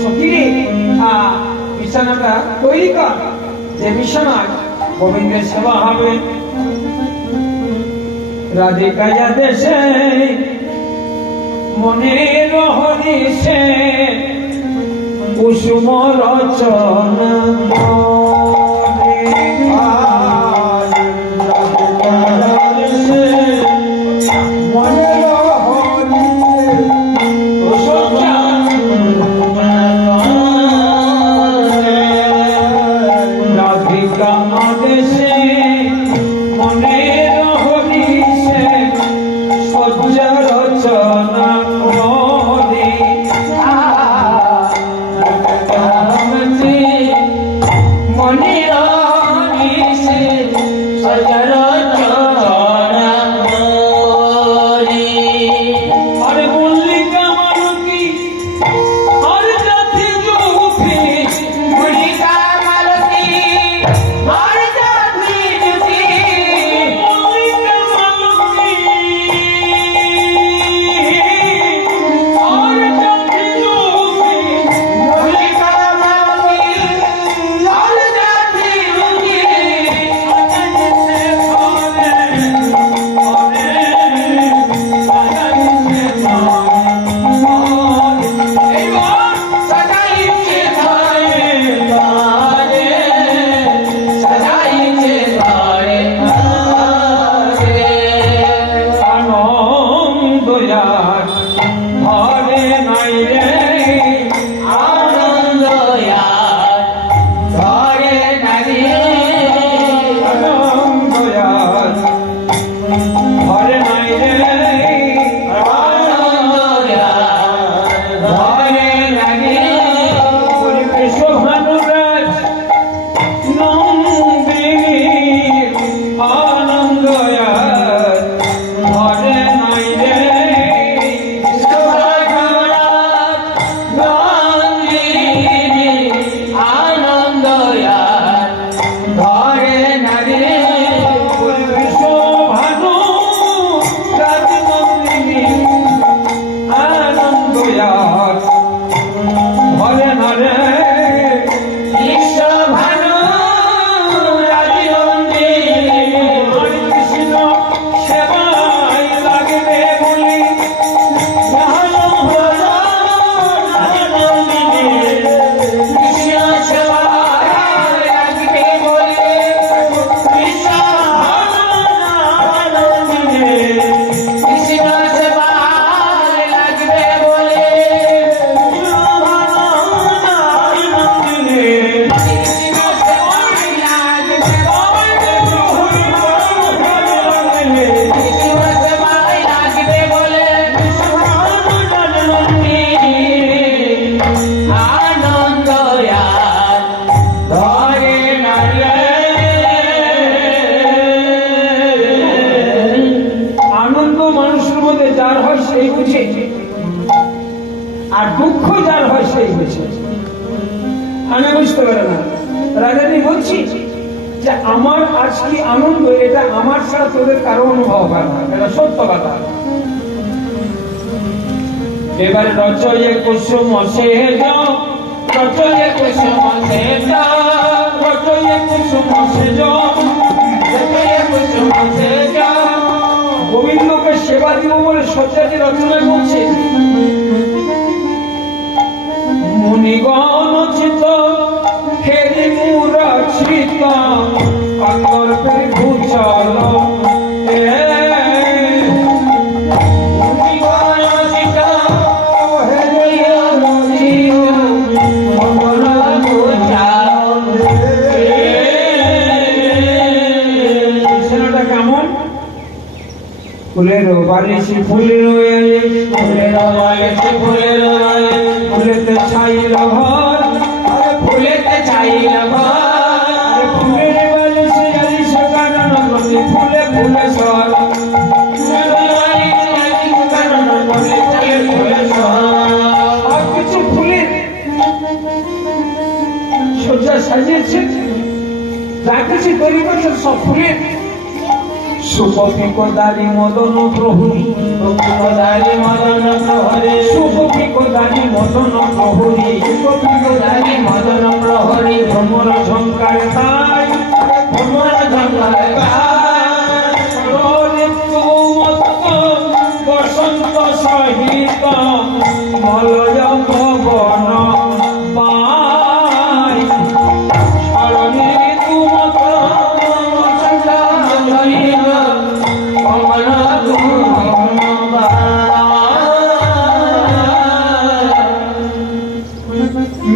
সতীরে বিছানাটা তৈরি কর যে বিছানায় গোবিন্দের সেবা হবে রাধিকা দেশে মনের হরিষে কুসুম রচনা রাধিকা দেশে মনের হরিষে সজ্জা রচনা ধরে নাগে ভানুরাজ নন্দিনীর আনন্দ ঘরে নাই রে আনন্দ ধরে নাগে ভানু রাজ নন্দিনী আনন্দ ঘরে না রে আর দুঃখ যার হয় সেই বুঝে আমি বুঝতে পারে না রাজানি বলছি যে আমার আজকে আনন্দ এটা আমার ছাড়া তোদের কারো অনুভব হয় না এটা সত্য কথা এবারে রচয়ে কুসুম সেজ রচয়ে কুসুম সেজ রচয়ে কুসুম সেজ রচয়ে কুসুম সেজ গোবিন্দকে সেবা দিব বলে সজ্জাটি রচনা করছে মুনিগণ চিত হেরি মুরাচিত কন্দর্পে ভূচল মুনিগণ চিত হেরি মঙ্গল ভূচল সেটা কেমন ফুলের বালিশি ফুলের ফুলের বালিশি ফুলের ফুলেতে ছাইল ঘর ফুলেতে চাইল ফুলের বালিশি আলিশে কারণ প্রতি ফুলে ফুলে সর আর কিছু ফুলের সজ্জা সাজিয়েছে যা কিছু তৈরি করছে সব ফুলের সুপি কোদারি মদন প্রহরী কোদারি মদন প্রহরী সুপি কোদারি মদন প্রহরী সুপি কোদারি মদন প্রহরী ভ্রমর ঝঙ্কার তাই ভ্রমর ঝঙ্কার বসন্ত সহিত মলয় ভবন পাই স্মরণে তুমত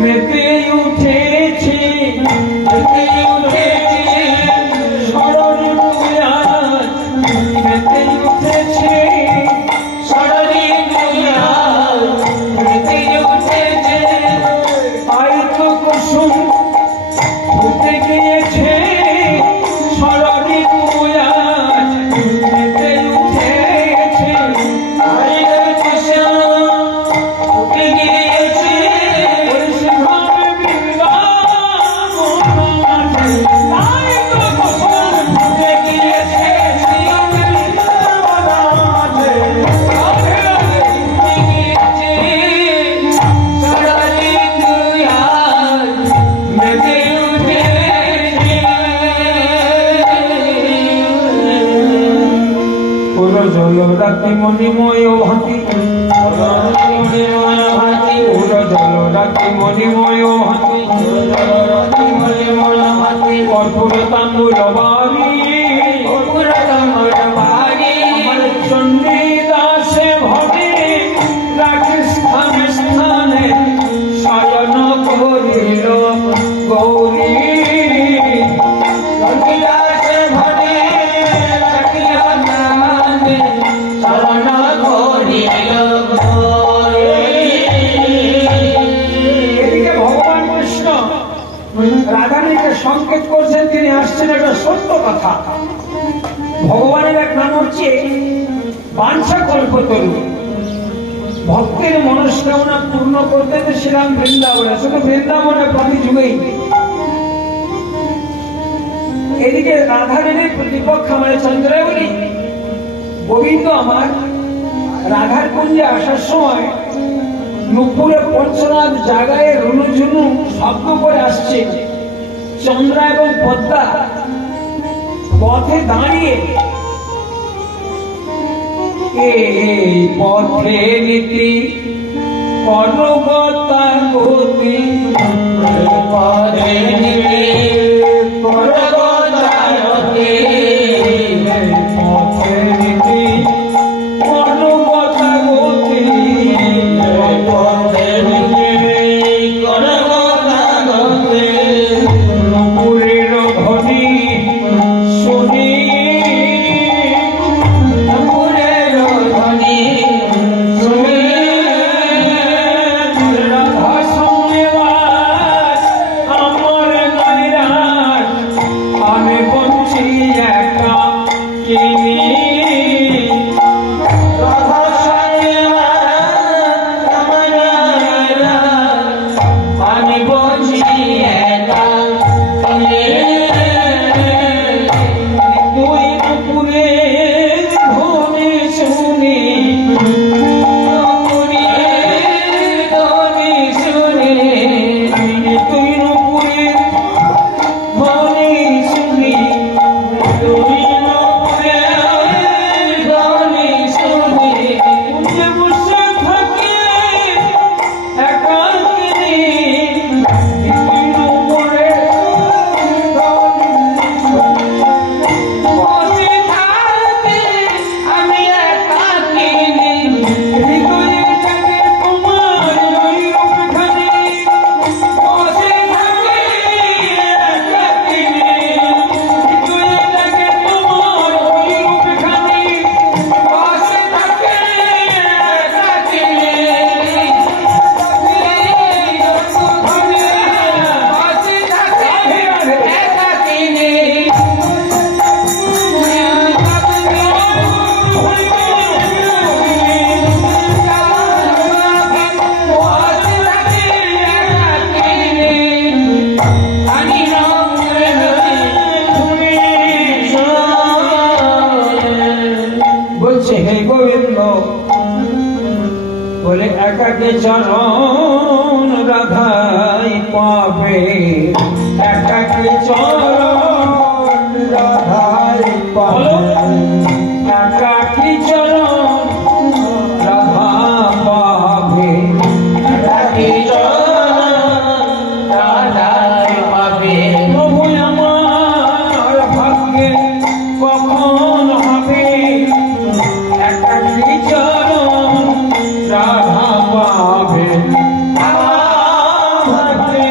মেতে উঠেছি স্মরণে মেতে উঠেছি আয়তো কুসুম ফুটে গিয়েছে স্মরণে মেতে উঠেছে জলরাতি মণিময় ভাতি পুরো জলরাতি মণিময় ভাতি কর্পূর তাম্বুল বাড়ি চণ্ডী দাসে ভরে রাখি স্থানে স্থানে শয়ন করিল গৌরী শরণ করিল সংকেত করছেন তিনি আসছেন একটা সত্য কথা। ভগবানের এক নাম হচ্ছে বাঞ্ছা কল্পতরু। ভক্তের মনস্কামনা পূর্ণ করতে শ্রীরাম বৃন্দাবনে, শুধু বৃন্দাবনে প্রতি যুগেই। এদিকে রাধারানীর প্রতিপক্ষ মানে চন্দ্রাবলী গোবিন্দ আমার রাধার কুঞ্জে আসার সময় নুপুরে পঞ্চনাথ জায়গায় রুনুঝুনু শব্দ করে আসছে। চন্দ্রা এবং পদ্মা পথে দাঁড়িয়ে এই পথে নীতি কর্মকর্তা গতি, পথে নীতি কর্মকর্তা গতি, পথে নীতি কর্মকর্তা গতি, পথে নীতি কর্মকর্তা গতি, নুপুরের ধ্বনি শুনি, নুপুরের ধ্বনি শুনি, রাধা সঙ্গেবাস আমার নাইরাস, আমি বঞ্চি একা কিনি। রাধা সঙ্গেবাস আমার আমি বলছি একা কিনি। তুই নুপুরের ধ্বনি শুনি, নুপুরের ধ্বনি শুনি, তুই নুপুরের ধ্বনি শুনি, তুই নুপুরের ধ্বনি শুনি, কুঞ্জে বসে থাকে একাকিনী, তুই নুপুরের ধ্বনি বসে থাকি আমি একাকিনী, হৃদয়ে জাগে তোমার ওই রূপখানি, বসে থাকি একাকিনী, হৃদয়ে জাগে তোমার ওই রূপখানি, বসে থাকি একাকিনী, বসে থাকি একাকিনী। বলছে হে গোবিন্দ, বলে একাকে চরণ রাধাই পাবে, একাকে চরণ রাধাই পাবে, একাকি চরণ রাধা পাবে। প্রভু আমার ভাগ্যে কখন হবে একাকি চরণ রাধা পাবে, আমার ভাগ্যে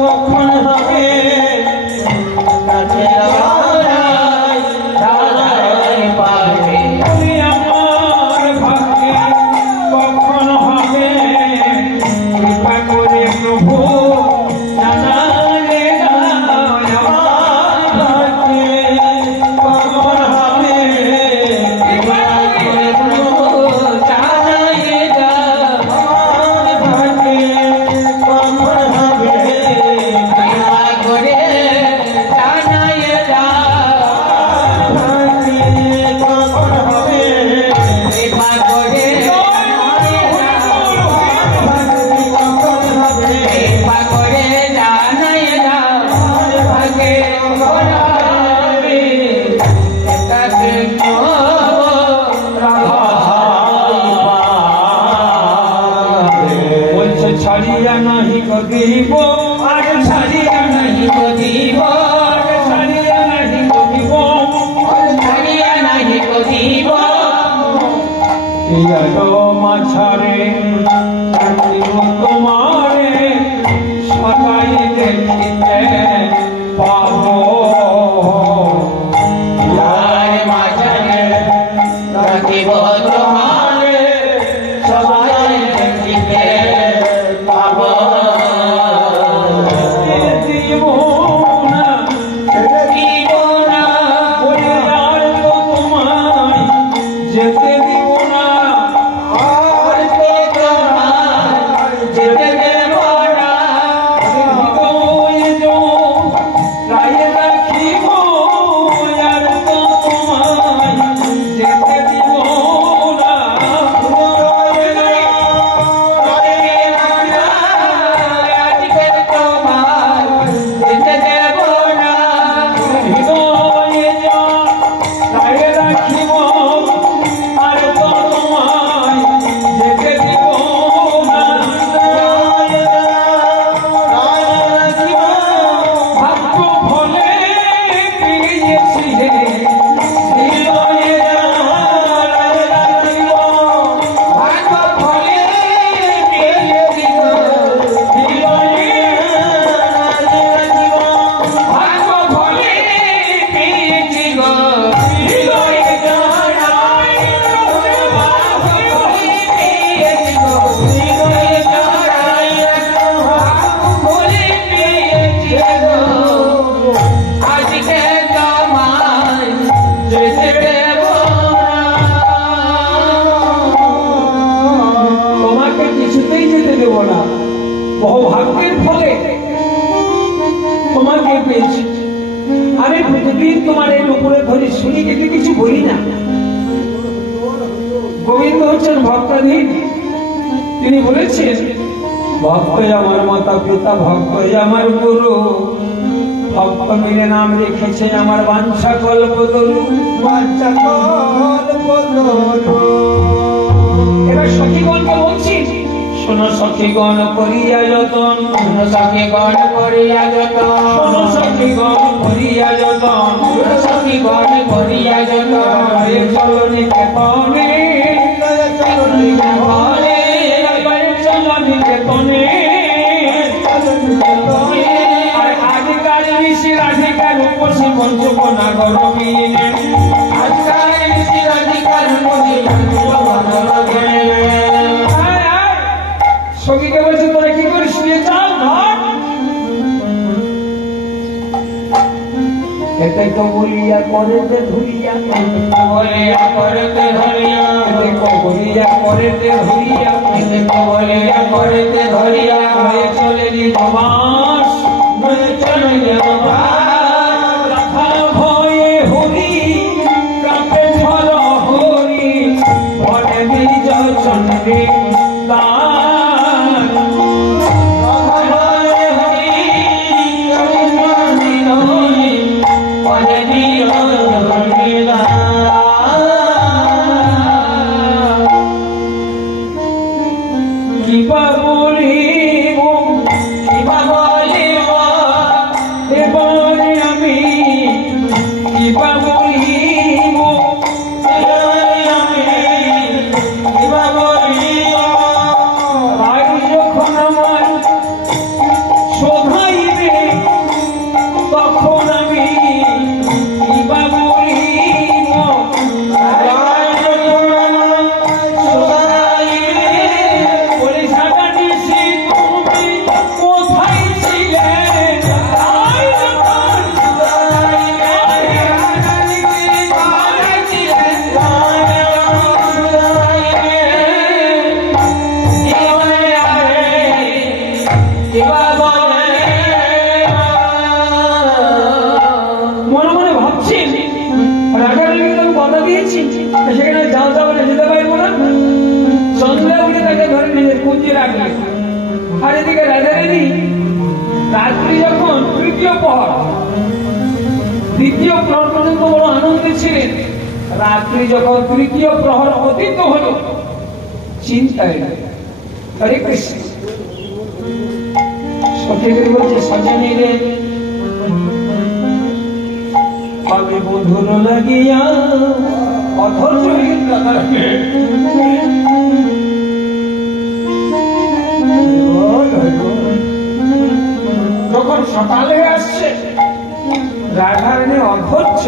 কখন হবে তুমি আমার ভাগ্যে কখন হবে, কৃপা করে প্রভু জানালে দাও, আমার ভাগ্যে কখন হবে, কৃপা করে প্রভু জানালে দাও, আমার ভাগ্যে কখন হবে, ভাগ্যে কখন হবে, ভাগ্যে কখন হবে, বলছে ছাড়িয়া নাহি দিব, আর ছাড়িয়া নাহি দিব, আর ছাড়িয়া নাহি দিব, ইয়ালো মাছারে তোমারে সবাই দেখিতে পাবো, সবাই দেখিতে পাবো। দিব বহু ভাগ্যের ফলে তোমাকে পেয়েছি। আমি প্রতিদিন তোমার এর উপরে ধরে শুনি, কিন্তু কিছু বলি না। গোবিন্দ হচ্ছেন ভক্তাধীন। তিনি বলেছেন, ভক্তই আমার মাতা পিতা, ভক্তই আমার গুরু, ভক্ত মিলে নাম রেখেছে আমার বাঞ্ছা কল্পতরু। এবার সখীগণকে বলছি, শোনো সখীগণ করিয়া যতন, শোনো সখীগণ করিয়া যতন, শোনো সখীগণ করিয়া যতন, শোনো সখীগণ করিয়া যতন, চলো নিকেতনে, চলো নিকেতনে, চলো নিকেতনে। আর আজকাল ঋষি রাধিকার উপসী পঞ্চক নাগর মিলে, আজকাল ঋষি রাধিকার উপসী পঞ্চক নাগর মিলে। সখীকে বলছে, তোরা কি করিস? নিয়ে চাল ধর। এতে তো বলিয়া করেতে ধরিয়া, বলিয়া করতে ধরিয়া, এতে তো বলিয়া করেতে ধরিয়া, এতে তো বলিয়া করতে ধরিয়া, হয়ে চলে নিজ বাস, নয় চলে যাবা। রাখা ভয়ে হরি, কাপে ধর হরি, বনে নিজ চন্ডী দান। কিবা বলিব, এবারে আমি কিবা বলিব, আর যখন আমার শোধাইবে, তখন আমি কিবা বলিব। বলে সাদা নিশি তুমি কোথায় ছিলে? আর যখন মনে মনে ভাবছেন, রাজাকে আমি কথা দিয়েছি, সেখানে যাও যাও বলে যেতে পারবো না। সন্ধ্যা উঠে তাকে ধরে নিজের কুঞ্জে রাখলে। আর এদিকে রাজারানী রাত্রি যখন তৃতীয় প্রহর, দ্বিতীয় প্রহর পর্যন্ত বড় আনন্দে ছিলেন। রাত্রি যখন তৃতীয় প্রহর অতীত হল, চিন্তায় হরে কৃষ্ণ। সখীদের বলছে, সজনী রে, আমি বন্ধুর লাগিয়া অধৈর্য হয়ে যখন সকালে আসছে, রাধারানী অধৈর্য।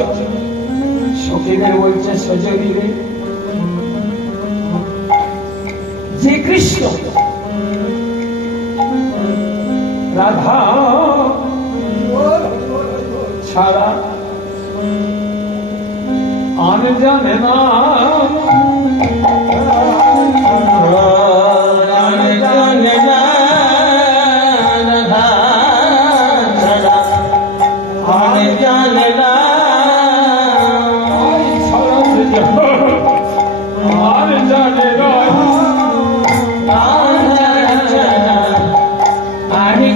সখীদের বলছে, সজনী রে, যে কৃষ্ণ রাধা ছাড়া আর জানে না, আর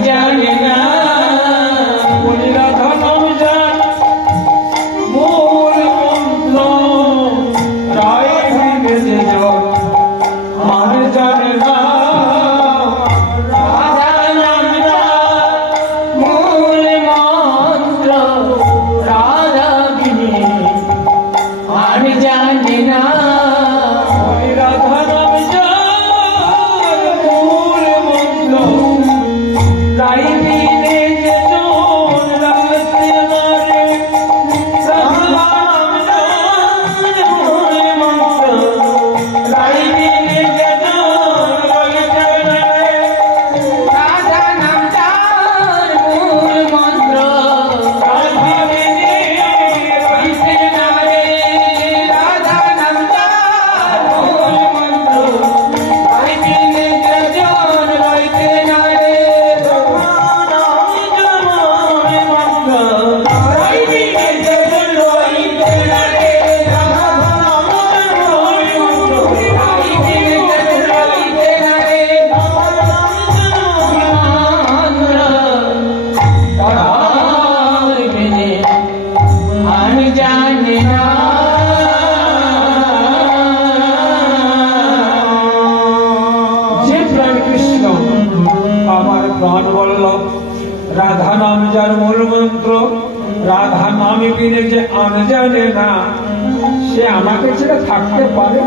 জানে না, বলি রাধা নাম জান মূল মন্ত্র, রাধা নাম যার মূল মন্ত্র, রাধা নাম বিনে যে আন জানে না, সে আমাকে ছেড়ে থাকতে পারে?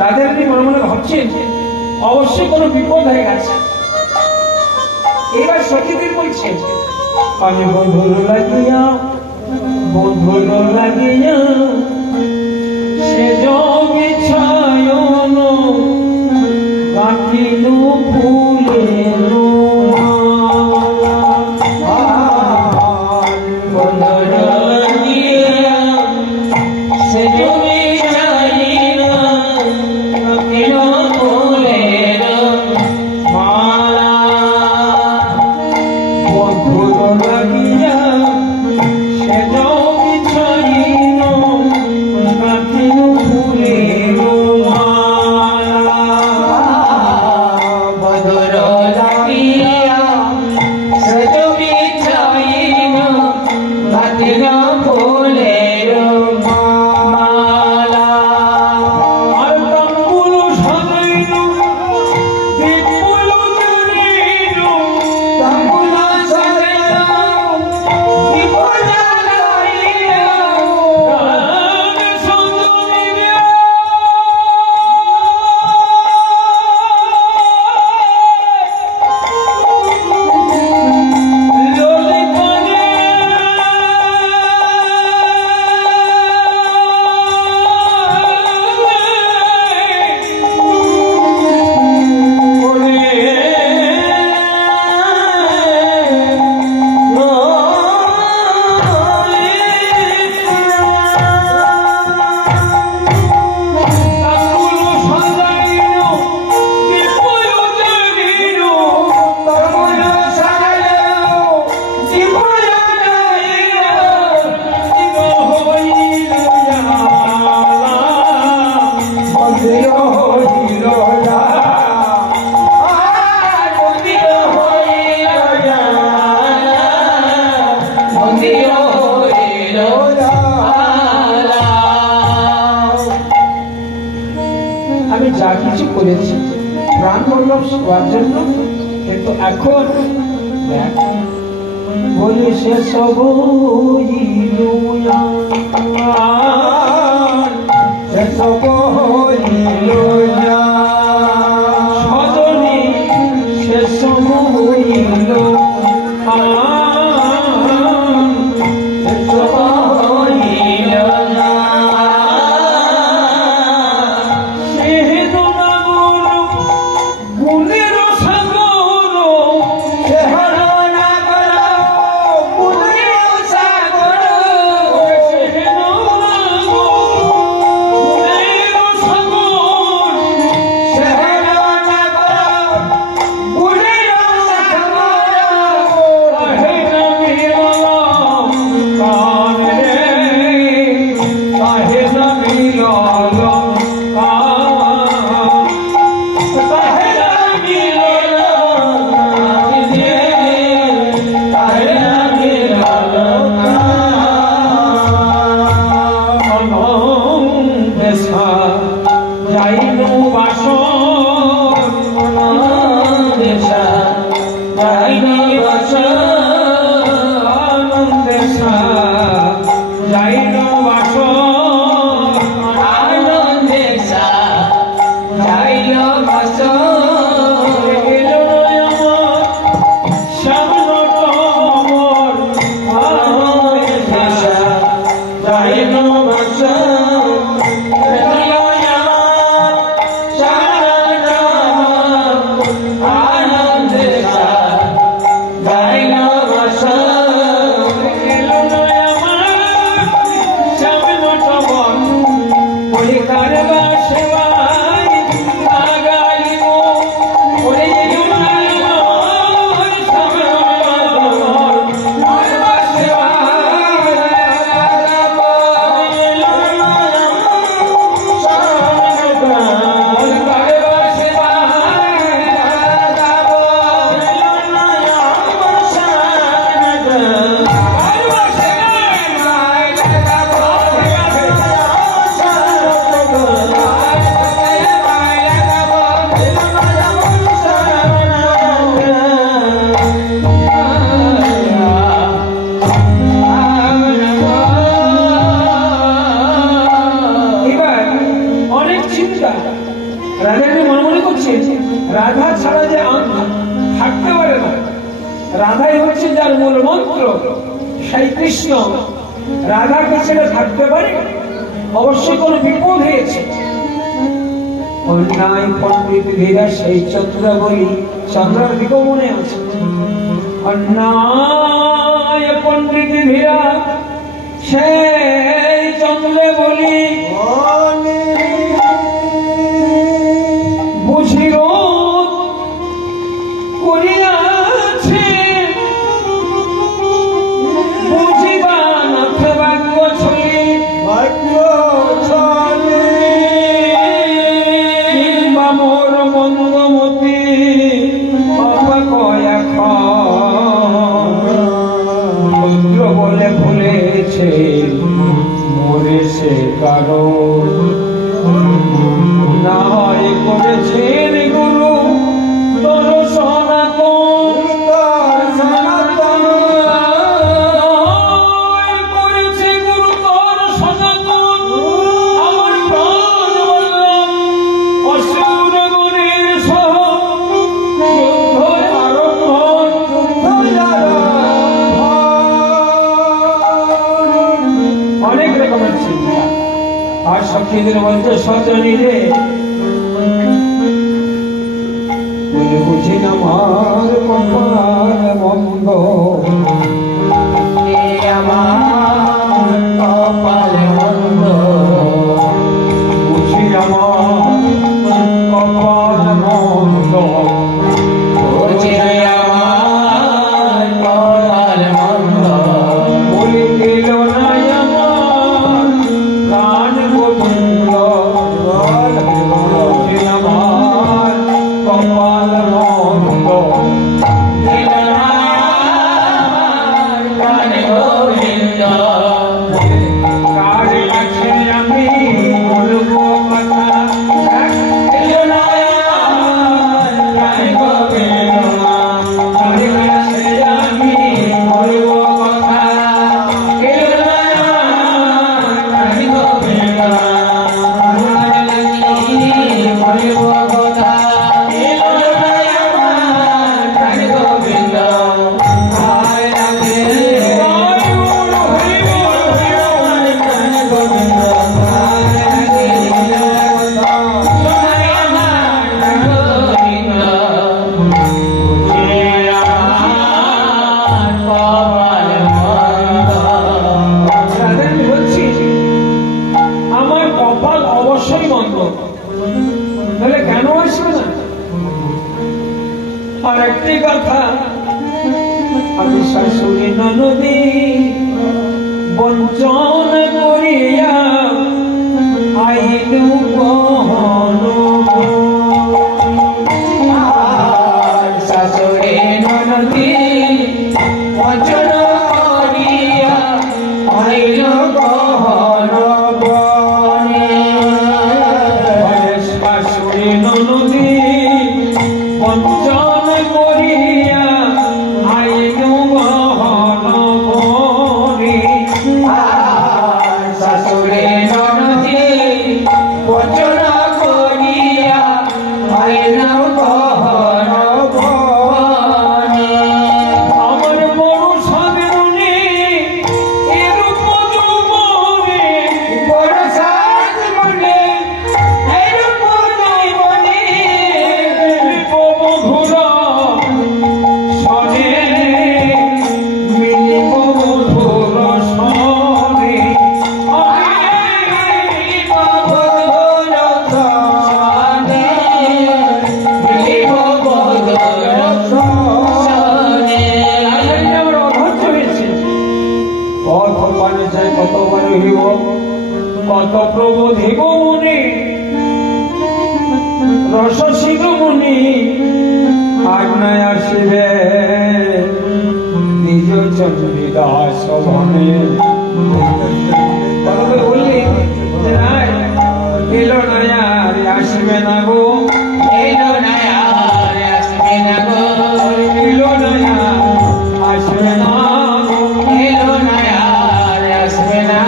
রাধারানী মনে মনে ভাবছেন অবশ্যই কোনো বিপদ হয়ে গেছে। এবার সখীদের বলছেন, আমি বন্ধুর লাগিয়া সে যোগে ছায়ন কাটিল ফুলের আমি যা কিছু করেছি প্রাণ বল্লভ হওয়ার জন্য, কিন্তু এখন বলে সে সব সজনী সে সব হইল থাকতে পারে না। রাধাই হচ্ছে যার মূল মন্ত্র, সেই কৃষ্ণ। রাধাকে ছেড়ে থাকতে পারে? অবশ্যই কোনো বিপদ হয়েছে। অন্যায় পণ্ডিত ধীরা সেই চন্দ্র বলি, চন্দ্রের দিকেও মনে আছে। অন্যায় পণ্ডিত ধীরা সেই চন্দ্র বলি, বুঝির করিয়াছে বুঝিবা নাথ ভাগ্য ছলি, কিংবা মোর মন্দমতি অবাক এখন পুত্র বলে ভুলেছে মরে সে কারণ নাই করেছেন গুরু তোর সনাতন, করেছে গুরু তোর সনাতন। আমার প্রাণ বললাম অসুর গুণের সহ যুদ্ধ আরম্ভ। অনেক রকমের চিন্তা। আর সখীদের মধ্যে সজনীরে বলে বুঝি না আমার কপাল মন্দ, আমার কপাল মন্দ, বুঝি আমার কপাল মন্দ, বুঝি আমার কপাল মন্দ, বলে দিল না আমার প্রাণ গোবিন্দ। বুঝি আমার কপাল মন্দ, দিল আমার প্রাণ গোবিন্দ। কার কাছে আমি বলবো কথা, দিল আমার প্রাণ গোবিন্দ। কার কাছে আমি বলবো কথা, দিল আমার প্রাণ গোবিন্দ। বলিব কথা, দিল আমার প্রাণ গোবিন্দ। হায় রাধে, প্রাণ গোবিন্দ। হায় রাধে, তোমায় আমার প্রাণ গোবিন্দ। বুঝি আমার কপাল মন্দ। রাধারানী বলছি আমার কপাল অবশ্যই মন্দ, তাহলে কেন আসবে না? আর একটি কথা, আমি শাশুড়ি ননদী বঞ্চন করিয়া আইন গহন, আর শাশুড়ি ননদী বচন করিয়া আইল গহন বনে। শাশুড়ি ননদী বঞ্চন করিয়া আইন গহন বনে। আর শাশুড়ি ননদী বচন করিয়া আইল গহন বনে। আমার বড় সাধনে এরূপ যৌবনে, বড় সাধ মনে এরূপ জীবনে। মিলিব মধুর সনে, মিলিব মধুর সনে। মিলিব মধুর সনে, মিলিব মধুর সনে। রাধারানী আমার অধৈর্য হয়েছে। পথ পানে যায় কতবার হইব, কত প্রবোধিব মনে, রসসিগ মুনি আজ্ঞায় আসিবে নিজ চন্দ্রিদাস বনে। কত করে বললি যে নাই এলো না আর আসবে না গো, এলো না আর আসবে না গো, এলো না আর আসবে না গো। এলো না আর আসবে না।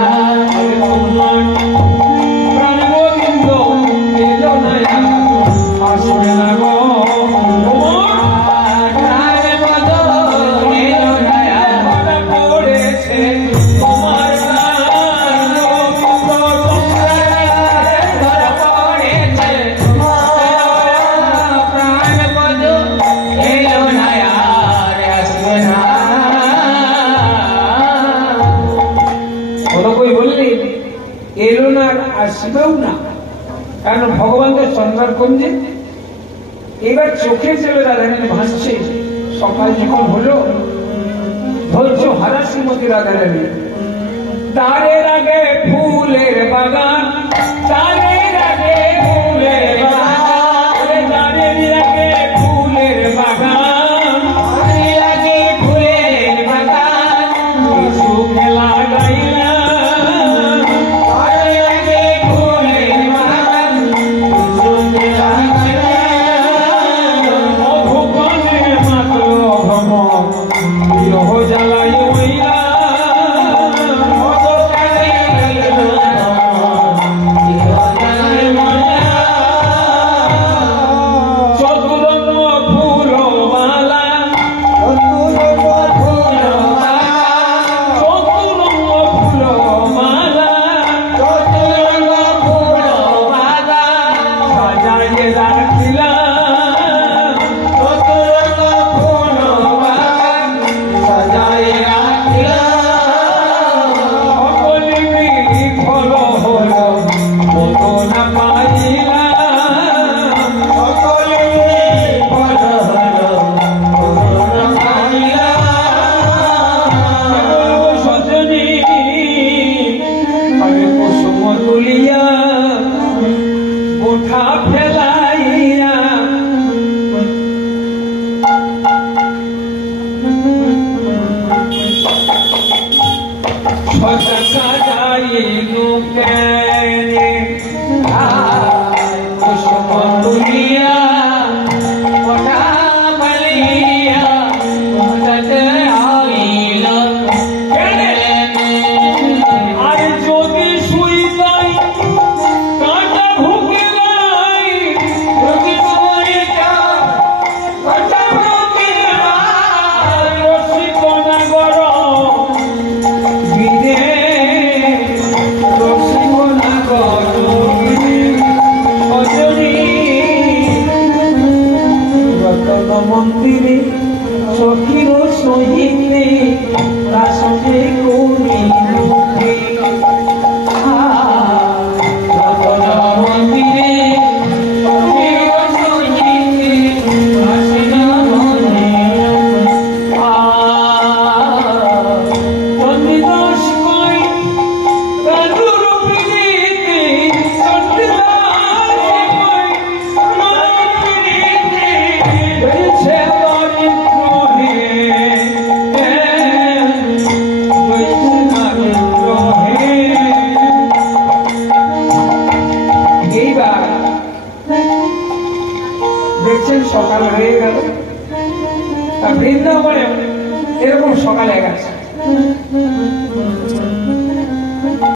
তোমার প্রাণ গোবিন্দ এলো না আর আসবে না গো, তোমার আসবেও না, কারণ ভগবানদের সন্ধান কুঞ্জে এবার চোখে ছেলে রাধারানী ভাসছে। সকাল যখন হলো, ধৈর্য হারা শ্রীমতী রাধারানী তারের আগে ফুলের বাগান, তারের আগে ফুলের বাগান, তারের আগে ফুলের বাগান, তারের আগে ফুলের বাগান, কিছু খেলা গাইলাম, তারের আগে ফুলের বাগান, কিছু খেলা গাইলাম, মধুবনে মাতলো ভ্রমর, বিরহ জ্বালায় হইলা মন্দিরে সখীর সহিতে তার সঙ্গে করি মন্দিরে সখীর সহিতে চন্দ্রদাস কই কানুর প্রীতি দেখছেন সকাল হয়ে গেল, বৃন্দাবনে এরকম সকালে গেছে।